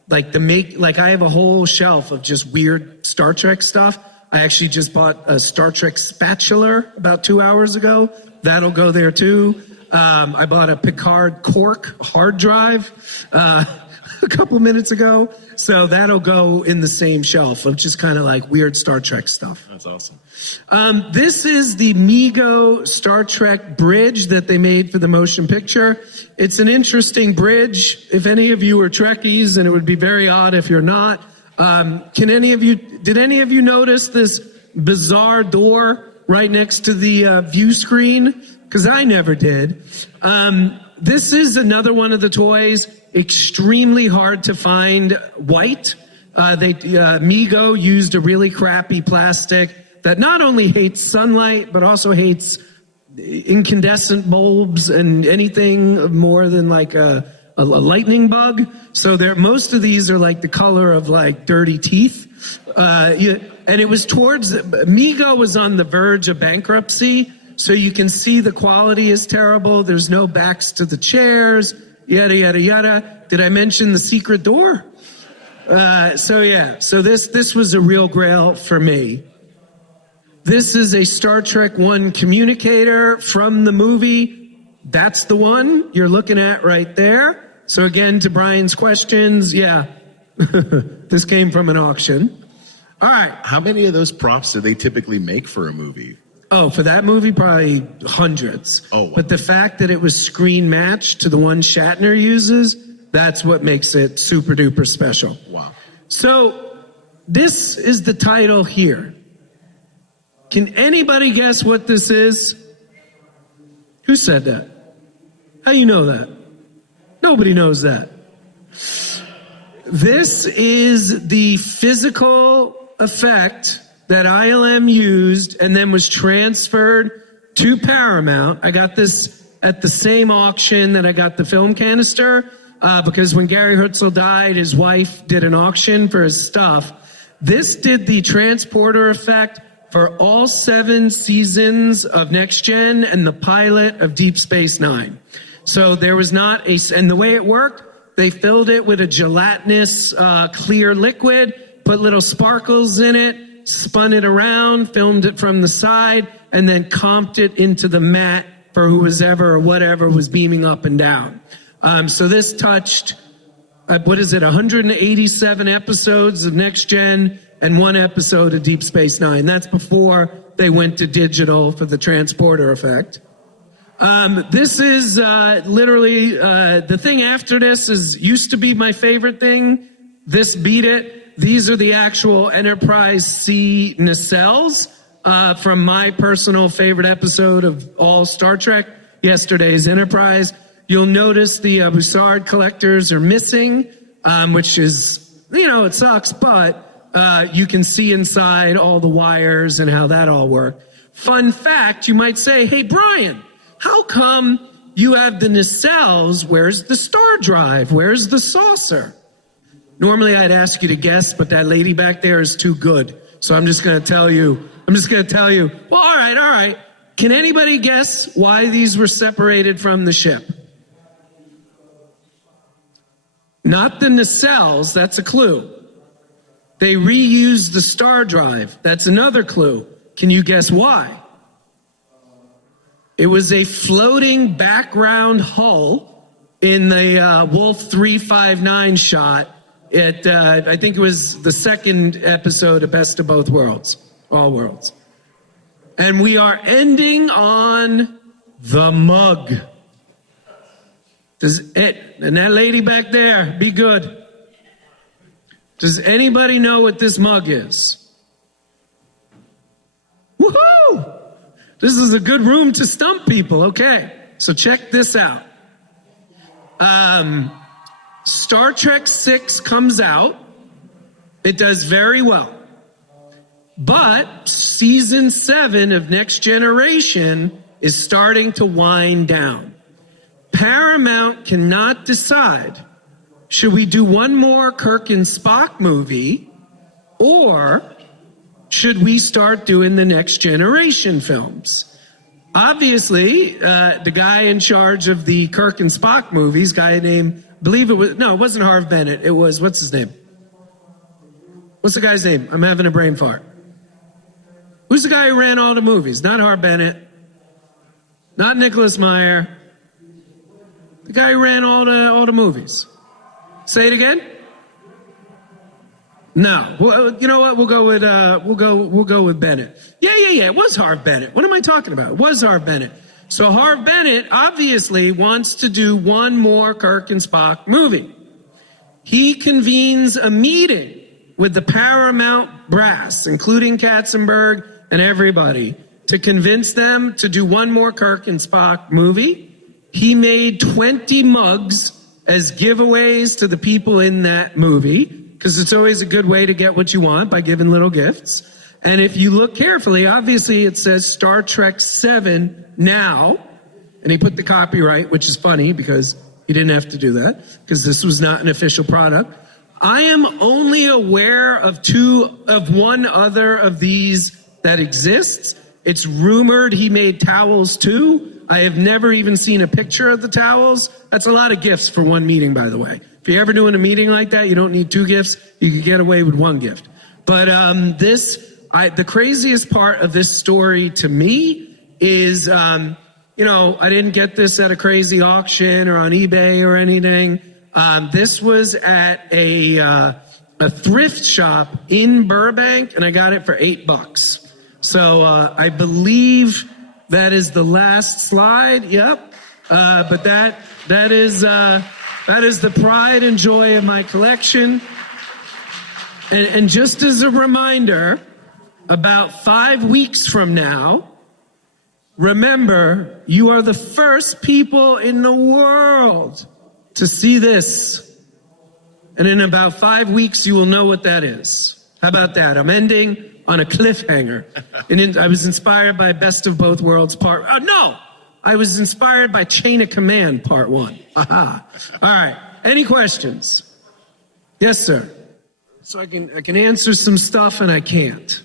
I have a whole shelf of just weird Star Trek stuff. I actually just bought a Star Trek spatula about 2 hours ago. That'll go there too. I bought a Picard Cork hard drive a couple minutes ago. So that'll go in the same shelf of just kind of like weird Star Trek stuff. That's awesome. This is the Mego Star Trek bridge that they made for the motion picture. It's an interesting bridge. If any of you are Trekkies, and it would be very odd if you're not, did any of you notice this bizarre door right next to the view screen? Because I never did. This is another one of the toys, extremely hard to find white. Mego used a really crappy plastic that not only hates sunlight, but also hates incandescent bulbs and anything more than like a lightning bug. So most of these are like the color of like dirty teeth. And it was Mego was on the verge of bankruptcy. So you can see the quality is terrible. There's no backs to the chairs, yada, yada, yada. Did I mention the secret door? So this was a real grail for me. This is a Star Trek 1 communicator from the movie. That's the one you're looking at right there. So again, to Brian's questions, this came from an auction. All right. How many of those props do they typically make for a movie? Oh, for that movie, probably hundreds. Oh, wow. But the fact that it was screen matched to the one Shatner uses, that's what makes it super duper special. Wow. So this is the title here. Can anybody guess what this is? Who said that? How you know that? Nobody knows that. This is the physical effect that ILM used and then was transferred to Paramount. I got this at the same auction that I got the film canister, because when Gary Hutzel died, his wife did an auction for his stuff. This did the transporter effect for all 7 seasons of Next Gen and the pilot of Deep Space Nine. So there was and the way it worked, they filled it with a gelatinous clear liquid, put little sparkles in it, spun it around, filmed it from the side, and then comped it into the mat for whoever or whatever was beaming up and down. So this touched, 187 episodes of Next Gen and 1 episode of Deep Space Nine. That's before they went to digital for the transporter effect. This is literally the thing after this used to be my favorite thing. This beat it. These are the actual Enterprise C nacelles from my personal favorite episode of all Star Trek, yesterday's Enterprise. You'll notice the Bussard collectors are missing, which is, it sucks, but you can see inside all the wires and how that all worked. Fun fact, you might say, hey, Brian, how come you have the nacelles? Where's the star drive? Where's the saucer? Normally I'd ask you to guess, but that lady back there is too good. So I'm just going to tell you. Well, all right. Can anybody guess why these were separated from the ship? Not the nacelles, that's a clue. They reused the star drive. That's another clue. Can you guess why? It was a floating background hull in the Wolf 359 shot. I think it was the second episode of Best of Both Worlds, All Worlds. And we are ending on the mug. And that lady back there, be good. Does anybody know what this mug is? Woohoo! This is a good room to stump people. Okay, so check this out. Star Trek VI comes out. It does very well. But season 7 of Next Generation is starting to wind down. Paramount cannot decide, should we do one more Kirk and Spock movie, or should we start doing the Next Generation films? Obviously, the guy in charge of the Kirk and Spock movies, guy named, it wasn't Harv Bennett. It was, what's his name? What's the guy's name? I'm having a brain fart. Who's the guy who ran all the movies? Not Harv Bennett. Not Nicholas Meyer. The guy who ran all the movies. Say it again? No. Well, you know what? We'll go with Bennett. Yeah. It was Harv Bennett. What am I talking about? It was Harv Bennett. So Harv Bennett obviously wants to do one more Kirk and Spock movie. He convenes a meeting with the Paramount brass, including Katzenberg and everybody, to convince them to do one more Kirk and Spock movie. He made 20 mugs as giveaways to the people in that movie, because it's always a good way to get what you want by giving little gifts. And if you look carefully, obviously it says Star Trek 7 now, and he put the copyright, which is funny because he didn't have to do that, because this was not an official product. I am only aware of one other of these that exists. It's rumored he made towels too. I have never even seen a picture of the towels. That's a lot of gifts for one meeting, by the way. If you're ever doing a meeting like that, you don't need 2 gifts. You can get away with 1 gift. But the craziest part of this story to me is, I didn't get this at a crazy auction or on eBay or anything. This was at a thrift shop in Burbank, and I got it for $8. So I believe that is the last slide. Yep. But that is the pride and joy of my collection. And just as a reminder, about 5 weeks from now, remember, you are the first people in the world to see this. And in about 5 weeks, you will know what that is. How about that? I'm ending on a cliffhanger. And I was inspired by Best of Both Worlds Part... I was inspired by Chain of Command Part 1. Aha. All right. Any questions? Yes, sir. So I can answer some stuff and I can't.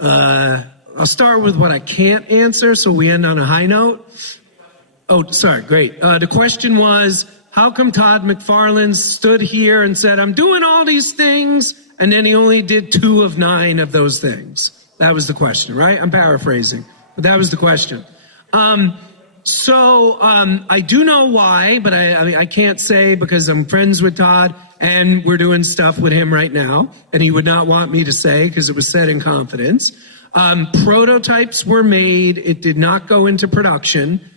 I'll start with what I can't answer so we end on a high note. Oh, sorry. Great. The question was, how come Todd McFarlane stood here and said, I'm doing all these things, and then he only did 2 of 9 of those things? That was the question, right? I'm paraphrasing, but that was the question. I do know why, but I can't say because I'm friends with Todd and we're doing stuff with him right now, and he would not want me to say because it was said in confidence. Prototypes were made. It did not go into production.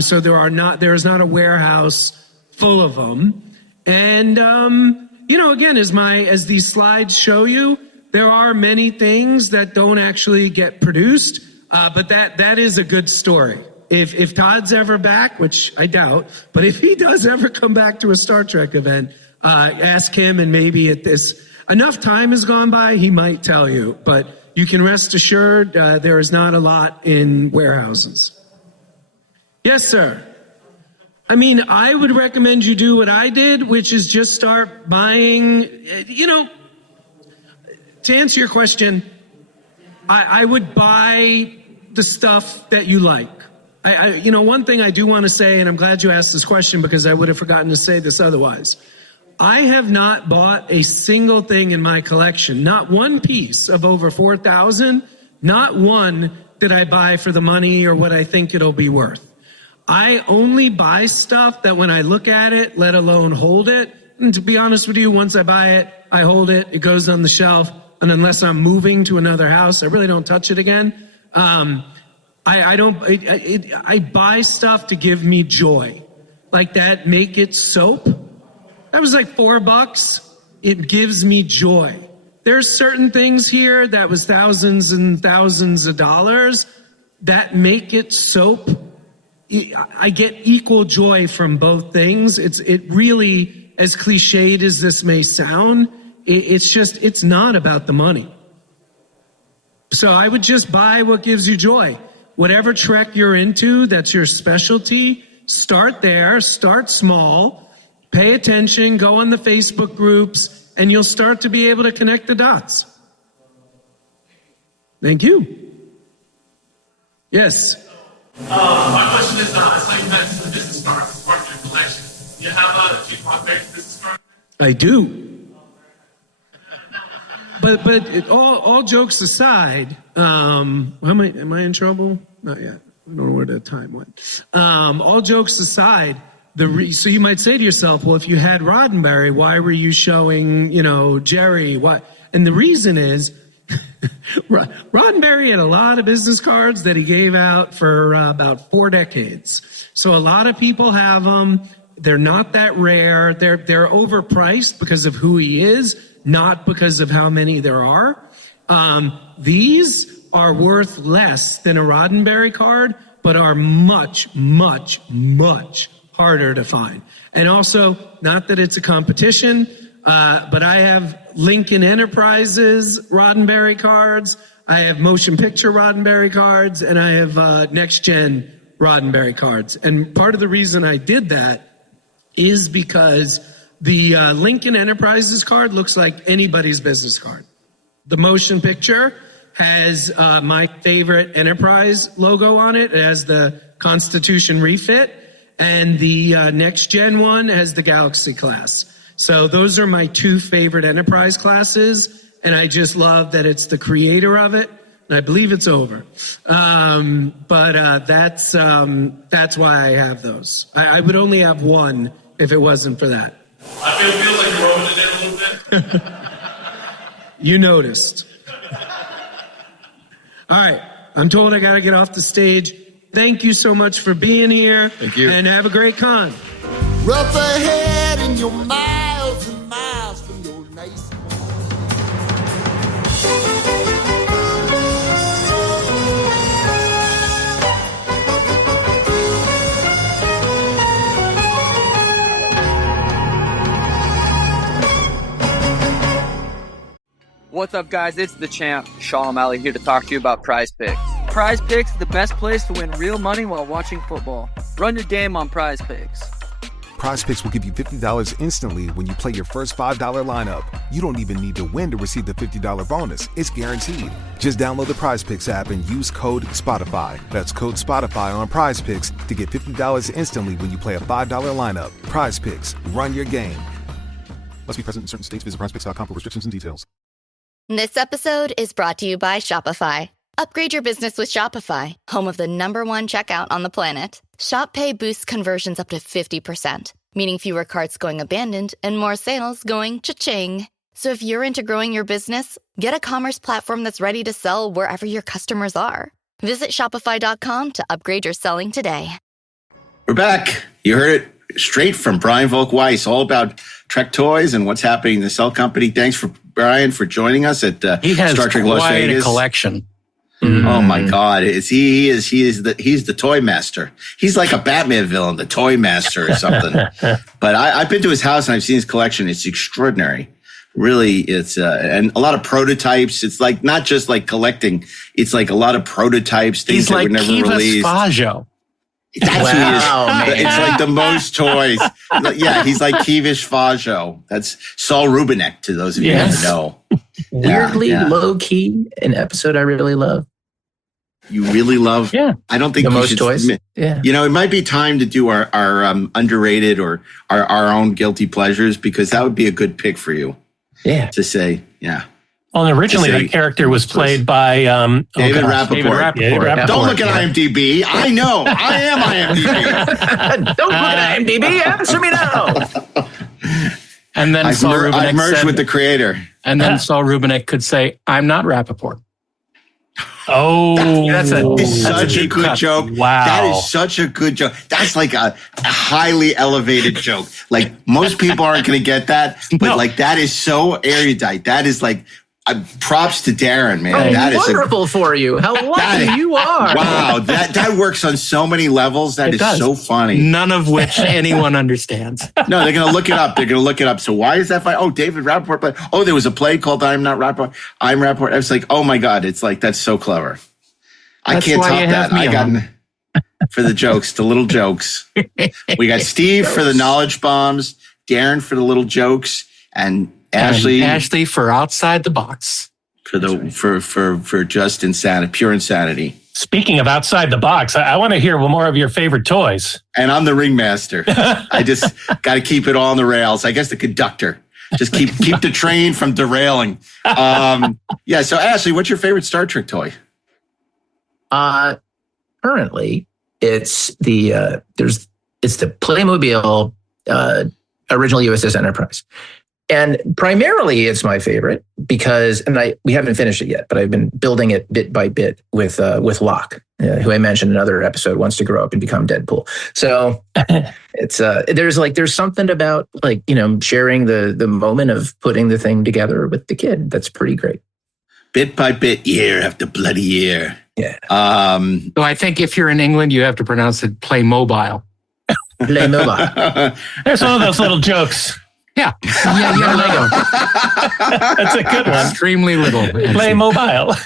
So there is not a warehouse full of them. And, again, as these slides show you, there are many things that don't actually get produced. But that is a good story. If Todd's ever back, which I doubt, but if he does ever come back to a Star Trek event, ask him, and maybe enough time has gone by, he might tell you. But you can rest assured there is not a lot in warehouses. Yes, sir. I mean, I would recommend you do what I did, which is just start buying, to answer your question, I would buy the stuff that you like. One thing I do want to say, and I'm glad you asked this question because I would have forgotten to say this otherwise. I have not bought a single thing in my collection, not one piece of over 4,000, not one did I buy for the money or what I think it'll be worth. I only buy stuff that when I look at it, let alone hold it, and to be honest with you, once I buy it, I hold it, it goes on the shelf, and unless I'm moving to another house, I really don't touch it again. I buy stuff to give me joy. Like that Make It soap. That was like $4. It gives me joy. There's certain things here that was thousands and thousands of dollars. That Make It soap, I get equal joy from both things. It really, as cliched as this may sound, it's not about the money. So I would just buy what gives you joy. Whatever Trek you're into, that's your specialty, start there, start small, pay attention, go on the Facebook groups, and you'll start to be able to connect the dots. Thank you. Yes. My question is, I saw you mentioned the business cards as part of your collection. Do you have a G-Pop business card? I do. But all jokes aside, am I in trouble? Not yet. I don't know where the time went. All jokes aside, so you might say to yourself, well, if you had Roddenberry, why were you showing, Jerry? Why? And the reason is, Roddenberry had a lot of business cards that he gave out for about 4 decades. So a lot of people have them. They're not that rare. They're overpriced because of who he is, not because of how many there are. These are worth less than a Roddenberry card, but are much, much, much harder to find. And also, not that it's a competition, but I have Lincoln Enterprises Roddenberry cards, I have Motion Picture Roddenberry cards, and I have Next Gen Roddenberry cards. And part of the reason I did that is because the Lincoln Enterprises card looks like anybody's business card. The Motion Picture has my favorite Enterprise logo on it. It has the Constitution refit. And the Next Gen one has the Galaxy class. So those are my 2 favorite Enterprise classes. And I just love that it's the creator of it. And I believe it's over. But that's why I have those. I would only have one if it wasn't for that. I feel like you're rubbing it in a little bit. You noticed. All right. I'm told I got to get off the stage. Thank you so much for being here. Thank you. And have a great con. Rough ahead and you're miles and miles from your nice. What's up, guys? It's the champ, Sean O'Malley, here to talk to you about Prize Picks. Prize Picks is the best place to win real money while watching football. Run your game on Prize Picks. Prize Picks will give you $50 instantly when you play your first $5 lineup. You don't even need to win to receive the $50 bonus. It's guaranteed. Just download the Prize Picks app and use code SPOTIFY. That's code SPOTIFY on Prize Picks to get $50 instantly when you play a $5 lineup. Prize Picks. Run your game. Must be present in certain states. Visit prizepicks.com for restrictions and details. This episode is brought to you by Shopify. Upgrade your business with Shopify, home of the #1 checkout on the planet. Shop Pay boosts conversions up to 50%, meaning fewer carts going abandoned and more sales going cha-ching. So if you're into growing your business, get a commerce platform that's ready to sell wherever your customers are. Visit shopify.com to upgrade your selling today. We're back. You heard it straight from Brian Volk-Weiss, all about Trek toys and what's happening in the Nacelle Company. Thanks for Brian for joining us at he has Star Trek Las quite Vegas. A collection. Oh my God! He's the toy master. He's like a Batman villain, the toy master or something. But I've been to his house and I've seen his collection. It's extraordinary. Really, it's and a lot of prototypes. It's like not just like collecting. It's like a lot of prototypes, things He's that like were never Kiva released. Spaggio. That's Wow, who he is. It's like the most toys. Yeah, he's like Kivish Fajo. That's Saul Rubinek, to those of you who know. Weirdly Yeah. low key, an episode I really love. You really love? Yeah. I don't think The we most should, toys? Yeah. You know, it might be time to do our underrated or our own guilty pleasures, because that would be a good pick for you. Yeah. To say, yeah. Well, and originally that character was played by David Rappaport. David Rappaport. Don't look at IMDb. I know. I am IMDb. Don't look at IMDb. Answer me now. And then Saul Rubinek I've merged said, with the creator. And then Saul Rubinek could say, "I'm not Rappaport." That's such a good joke. Wow. That is such a good joke. That's like a highly elevated joke. Like most people aren't going to get that, but like that is so erudite. That is like props to Darren, man. That is wonderful for you. How lucky you are. Wow, that works on so many levels. That is so funny. None of which anyone understands. No, they're going to look it up. They're going to look it up. So why is that funny? Oh, David Rappaport. But there was a play called I'm Not Rappaport. I'm Rappaport. It's like, oh my God. It's like, that's so clever. I can't top that. I got for the jokes, the little jokes. We got Steve for the knowledge bombs, Darren for the little jokes, and Ashley for outside the box. For just insanity, pure insanity. Speaking of outside the box, I want to hear more of your favorite toys. And I'm the ringmaster. I just got to keep it all on the rails. I guess the conductor. Just keep the train from derailing. So Ashley, what's your favorite Star Trek toy? Currently, it's the Playmobil original USS Enterprise. And primarily it's my favorite because, we haven't finished it yet, but I've been building it bit by bit with Locke, who I mentioned in another episode, wants to grow up and become Deadpool. So it's, there's something about sharing the moment of putting the thing together with the kid. That's pretty great. Bit by bit, year after bloody year. Yeah. So I think if you're in England, you have to pronounce it Playmobile. Playmobile. There's one of those little jokes. Yeah, Lego. That's a good one. Extremely little. Playmobile.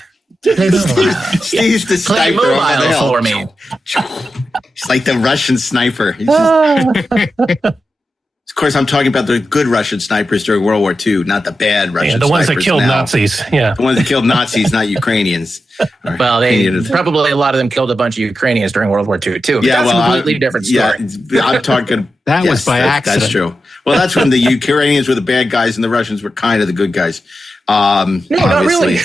Steve's the sniper over the hill. For me. It's like the Russian sniper. Of course, I'm talking about the good Russian snipers during World War II, not the bad Russian snipers. The ones that killed Nazis. Yeah. The ones that killed Nazis, not Ukrainians. Well, probably a lot of them killed a bunch of Ukrainians during World War II, too. But that's a completely different story. Yeah, I'm talking. That was by accident. That's true. Well, that's when the Ukrainians were the bad guys and the Russians were kind of the good guys. No, not really.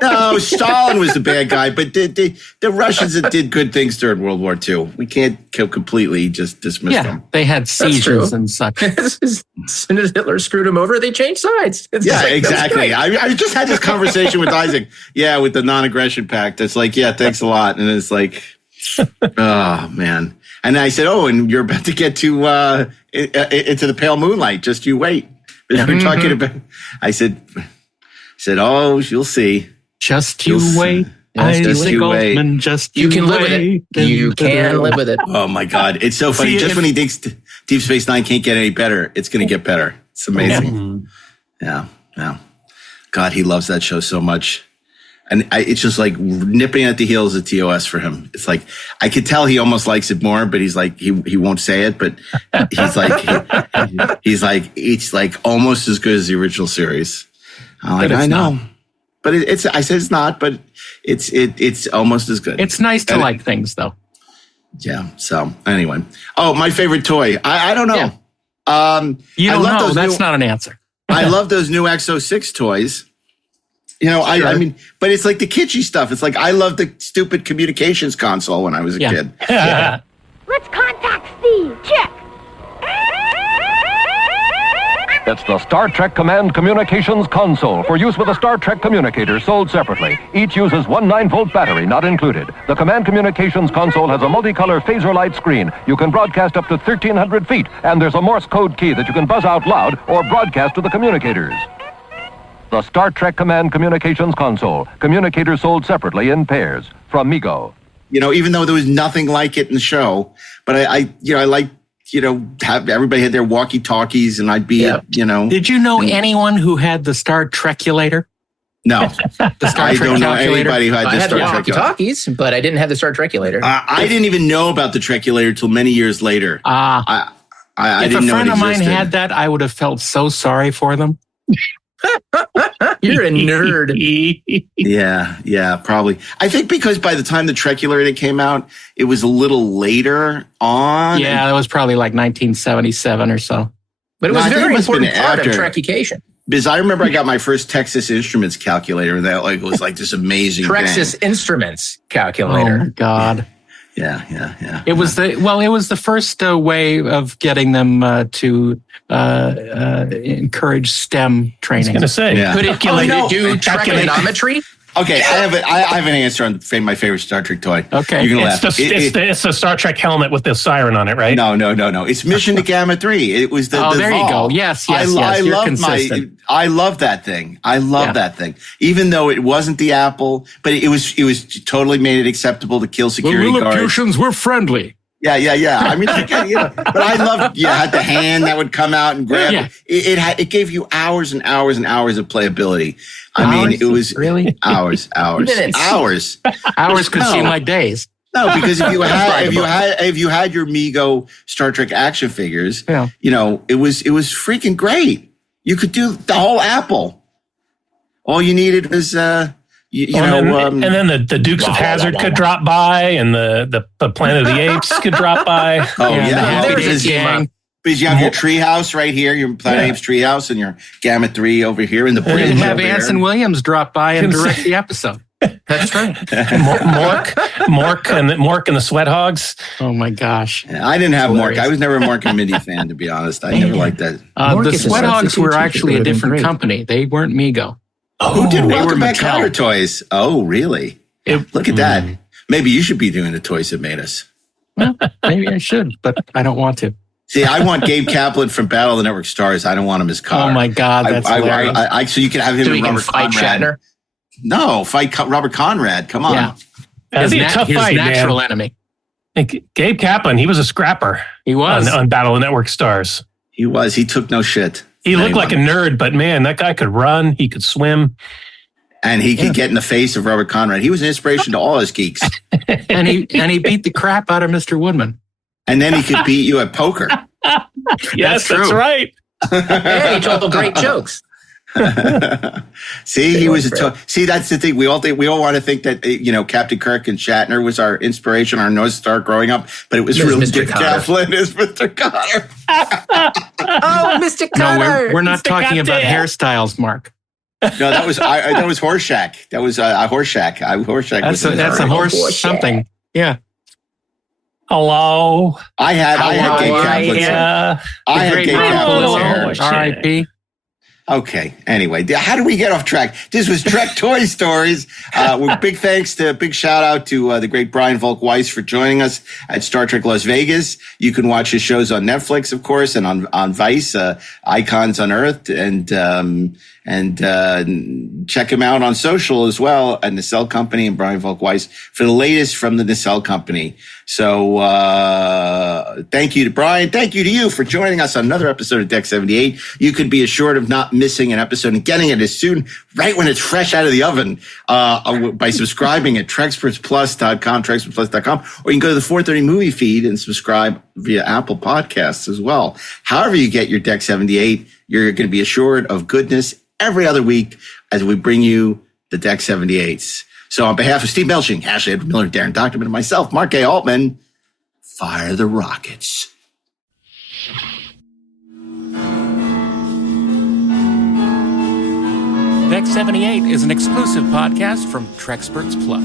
No, Stalin was the bad guy, but the Russians that did good things during World War II. We can't completely just dismiss them. They had sieges and such. As soon as Hitler screwed them over, they changed sides. Exactly. I just had this conversation with Isaac. Yeah, with the non-aggression pact. It's like, yeah, thanks a lot. And it's like, oh, man. And I said, and you're about to get to into the pale moonlight. Just you wait. We're talking about. I said, you'll see. Just you wait. You Altman, you can live with it. You can live with it. Oh my God. It's so funny. Just when he thinks Deep Space Nine can't get any better, it's going to get better. It's amazing. Yeah. God, he loves that show so much. And it's just like nipping at the heels of TOS for him. It's like, I could tell he almost likes it more, but he's like, he won't say it, but he's like, it's like almost as good as the original series. I'm like, I know. But I said it's not, but it's almost as good. It's nice to like things though. Yeah. So anyway. Oh, my favorite toy. I don't know. Yeah. You don't know. That's not an answer. I love those new X06 toys. I mean, but it's like the kitschy stuff. It's like, I love the stupid communications console when I was a kid. Yeah. Let's contact Steve. Check. It's the Star Trek Command Communications Console for use with a Star Trek communicator sold separately. Each uses one 9-volt battery, not included. The Command Communications Console has a multicolor phaser light screen. You can broadcast up to 1,300 feet, and there's a Morse code key that you can buzz out loud or broadcast to the communicators. The Star Trek Command Communications Console. Communicators sold separately in pairs. From Mego. Even though there was nothing like it in the show, but I like, have everybody had their walkie-talkies and I'd be, Did you know anyone who had the Star Trekulator? No. The Star I Trek don't know calculator? anybody who had the Star Trekulator. I had the walkie-talkies, but I didn't have the Star Trekulator. I didn't even know about the Trekulator until many years later. I if didn't a know friend it of mine existed. had that, I would have felt so sorry for them. You're a nerd. Yeah, probably. I think because by the time the Trekulator came out, it was a little later on. Yeah, that was probably like 1977 or so. But it was a very important part of after. Trekication. Because I remember I got my first Texas Instruments calculator, and that was like this amazing Texas Instruments calculator. Oh my God. Yeah. It was the first way of getting them to encourage STEM training. I was going to say, could it do trigonometry? Okay, I have an answer on my favorite Star Trek toy. Okay. You're going to laugh. It's the Star Trek helmet with the siren on it, right? No. It's Mission to Gamma 3. It was the there Vol. you go. Yes. I You're consistent. I love that thing. I love that thing. Even though it wasn't the Apple, but it was totally made it acceptable to kill security guards. Lilliputians were friendly. Yeah. I mean, but I loved. You had the hand that would come out and grab. Yeah. It gave you hours and hours and hours of playability. I mean, it was really hours. Minutes. Hours could seem like days. No, because if you had your Mego Star Trek action figures, it was freaking great. You could do the whole Apple. All you needed was and then the Dukes of Hazzard could drop by, and the Planet of the Apes could drop by. Oh yeah, because you have your treehouse right here, your Planet Apes treehouse, and your Gamma 3 over here in the bridge. And have Anson Williams drop by and direct the episode. That's right. Mork and the Sweat Hogs. Oh my gosh! I didn't have Mork. I was never a Mork and Mindy fan, to be honest. I never liked that. The Sweat Hogs were actually a different company. They weren't Mego. Who did Welcome Back Mattel. Kotter toys? Oh, really? Look at that. Maybe you should be doing the toys that made us. Well, maybe I should, but I don't want to. See, I want Gabe Kaplan from Battle of the Network Stars. I don't want him as Kotter. Oh my God, that's hilarious. So you can have him and Robert fight Conrad. Shatner? No, fight Robert Conrad. Come on. Yeah. That'd be a tough fight, natural man. enemy. Gabe Kaplan, he was a scrapper. He was on Battle of the Network Stars. He was. He took no shit. He looked like a nerd, but man, that guy could run. He could swim. And he could get in the face of Robert Conrad. He was an inspiration to all us geeks. and he beat the crap out of Mr. Woodman. And then he could beat you at poker. Yes, that's right. Hey, he told great jokes. See, he was see, that's the thing. We all want to think that Captain Kirk and Shatner was our inspiration, our North Star growing up, but it was really Dick Kaplan as Mr. Kotter. Oh, Mr. Kotter. No, we're not talking about hairstyles, Mark. No, that was Horseshack. That was a Horseshack. That's a horse something. Yeah. Hello. I had Gabe Kaplan's hair. I had Gabe Kaplan's hair. R.I.P. Okay. Anyway, how do we get off track? This was Trek Toy Stories. Big shout out to the great BRIAN VOLK-WEISS for joining us at Star Trek Las Vegas. You can watch his shows on Netflix, of course, and on Vice, Icons Unearthed, and check him out on social as well at Nacelle Company and BRIAN VOLK-WEISS for the latest from the Nacelle Company. So thank you to Brian. Thank you to you for joining us on another episode of Deck 78. You can be assured of not missing an episode and getting it as soon, right when it's fresh out of the oven, by subscribing at TrekspertsPlus.com, or you can go to the 430 movie feed and subscribe via Apple Podcasts as well. However you get your Deck 78, you're going to be assured of goodness every other week as we bring you the Deck 78s. So on behalf of Steve Melching, Ashley Edward Miller, Darren Docterman, and myself, Mark A. Altman, fire the rockets. Deck 78 is an exclusive podcast from Treksperts Plus.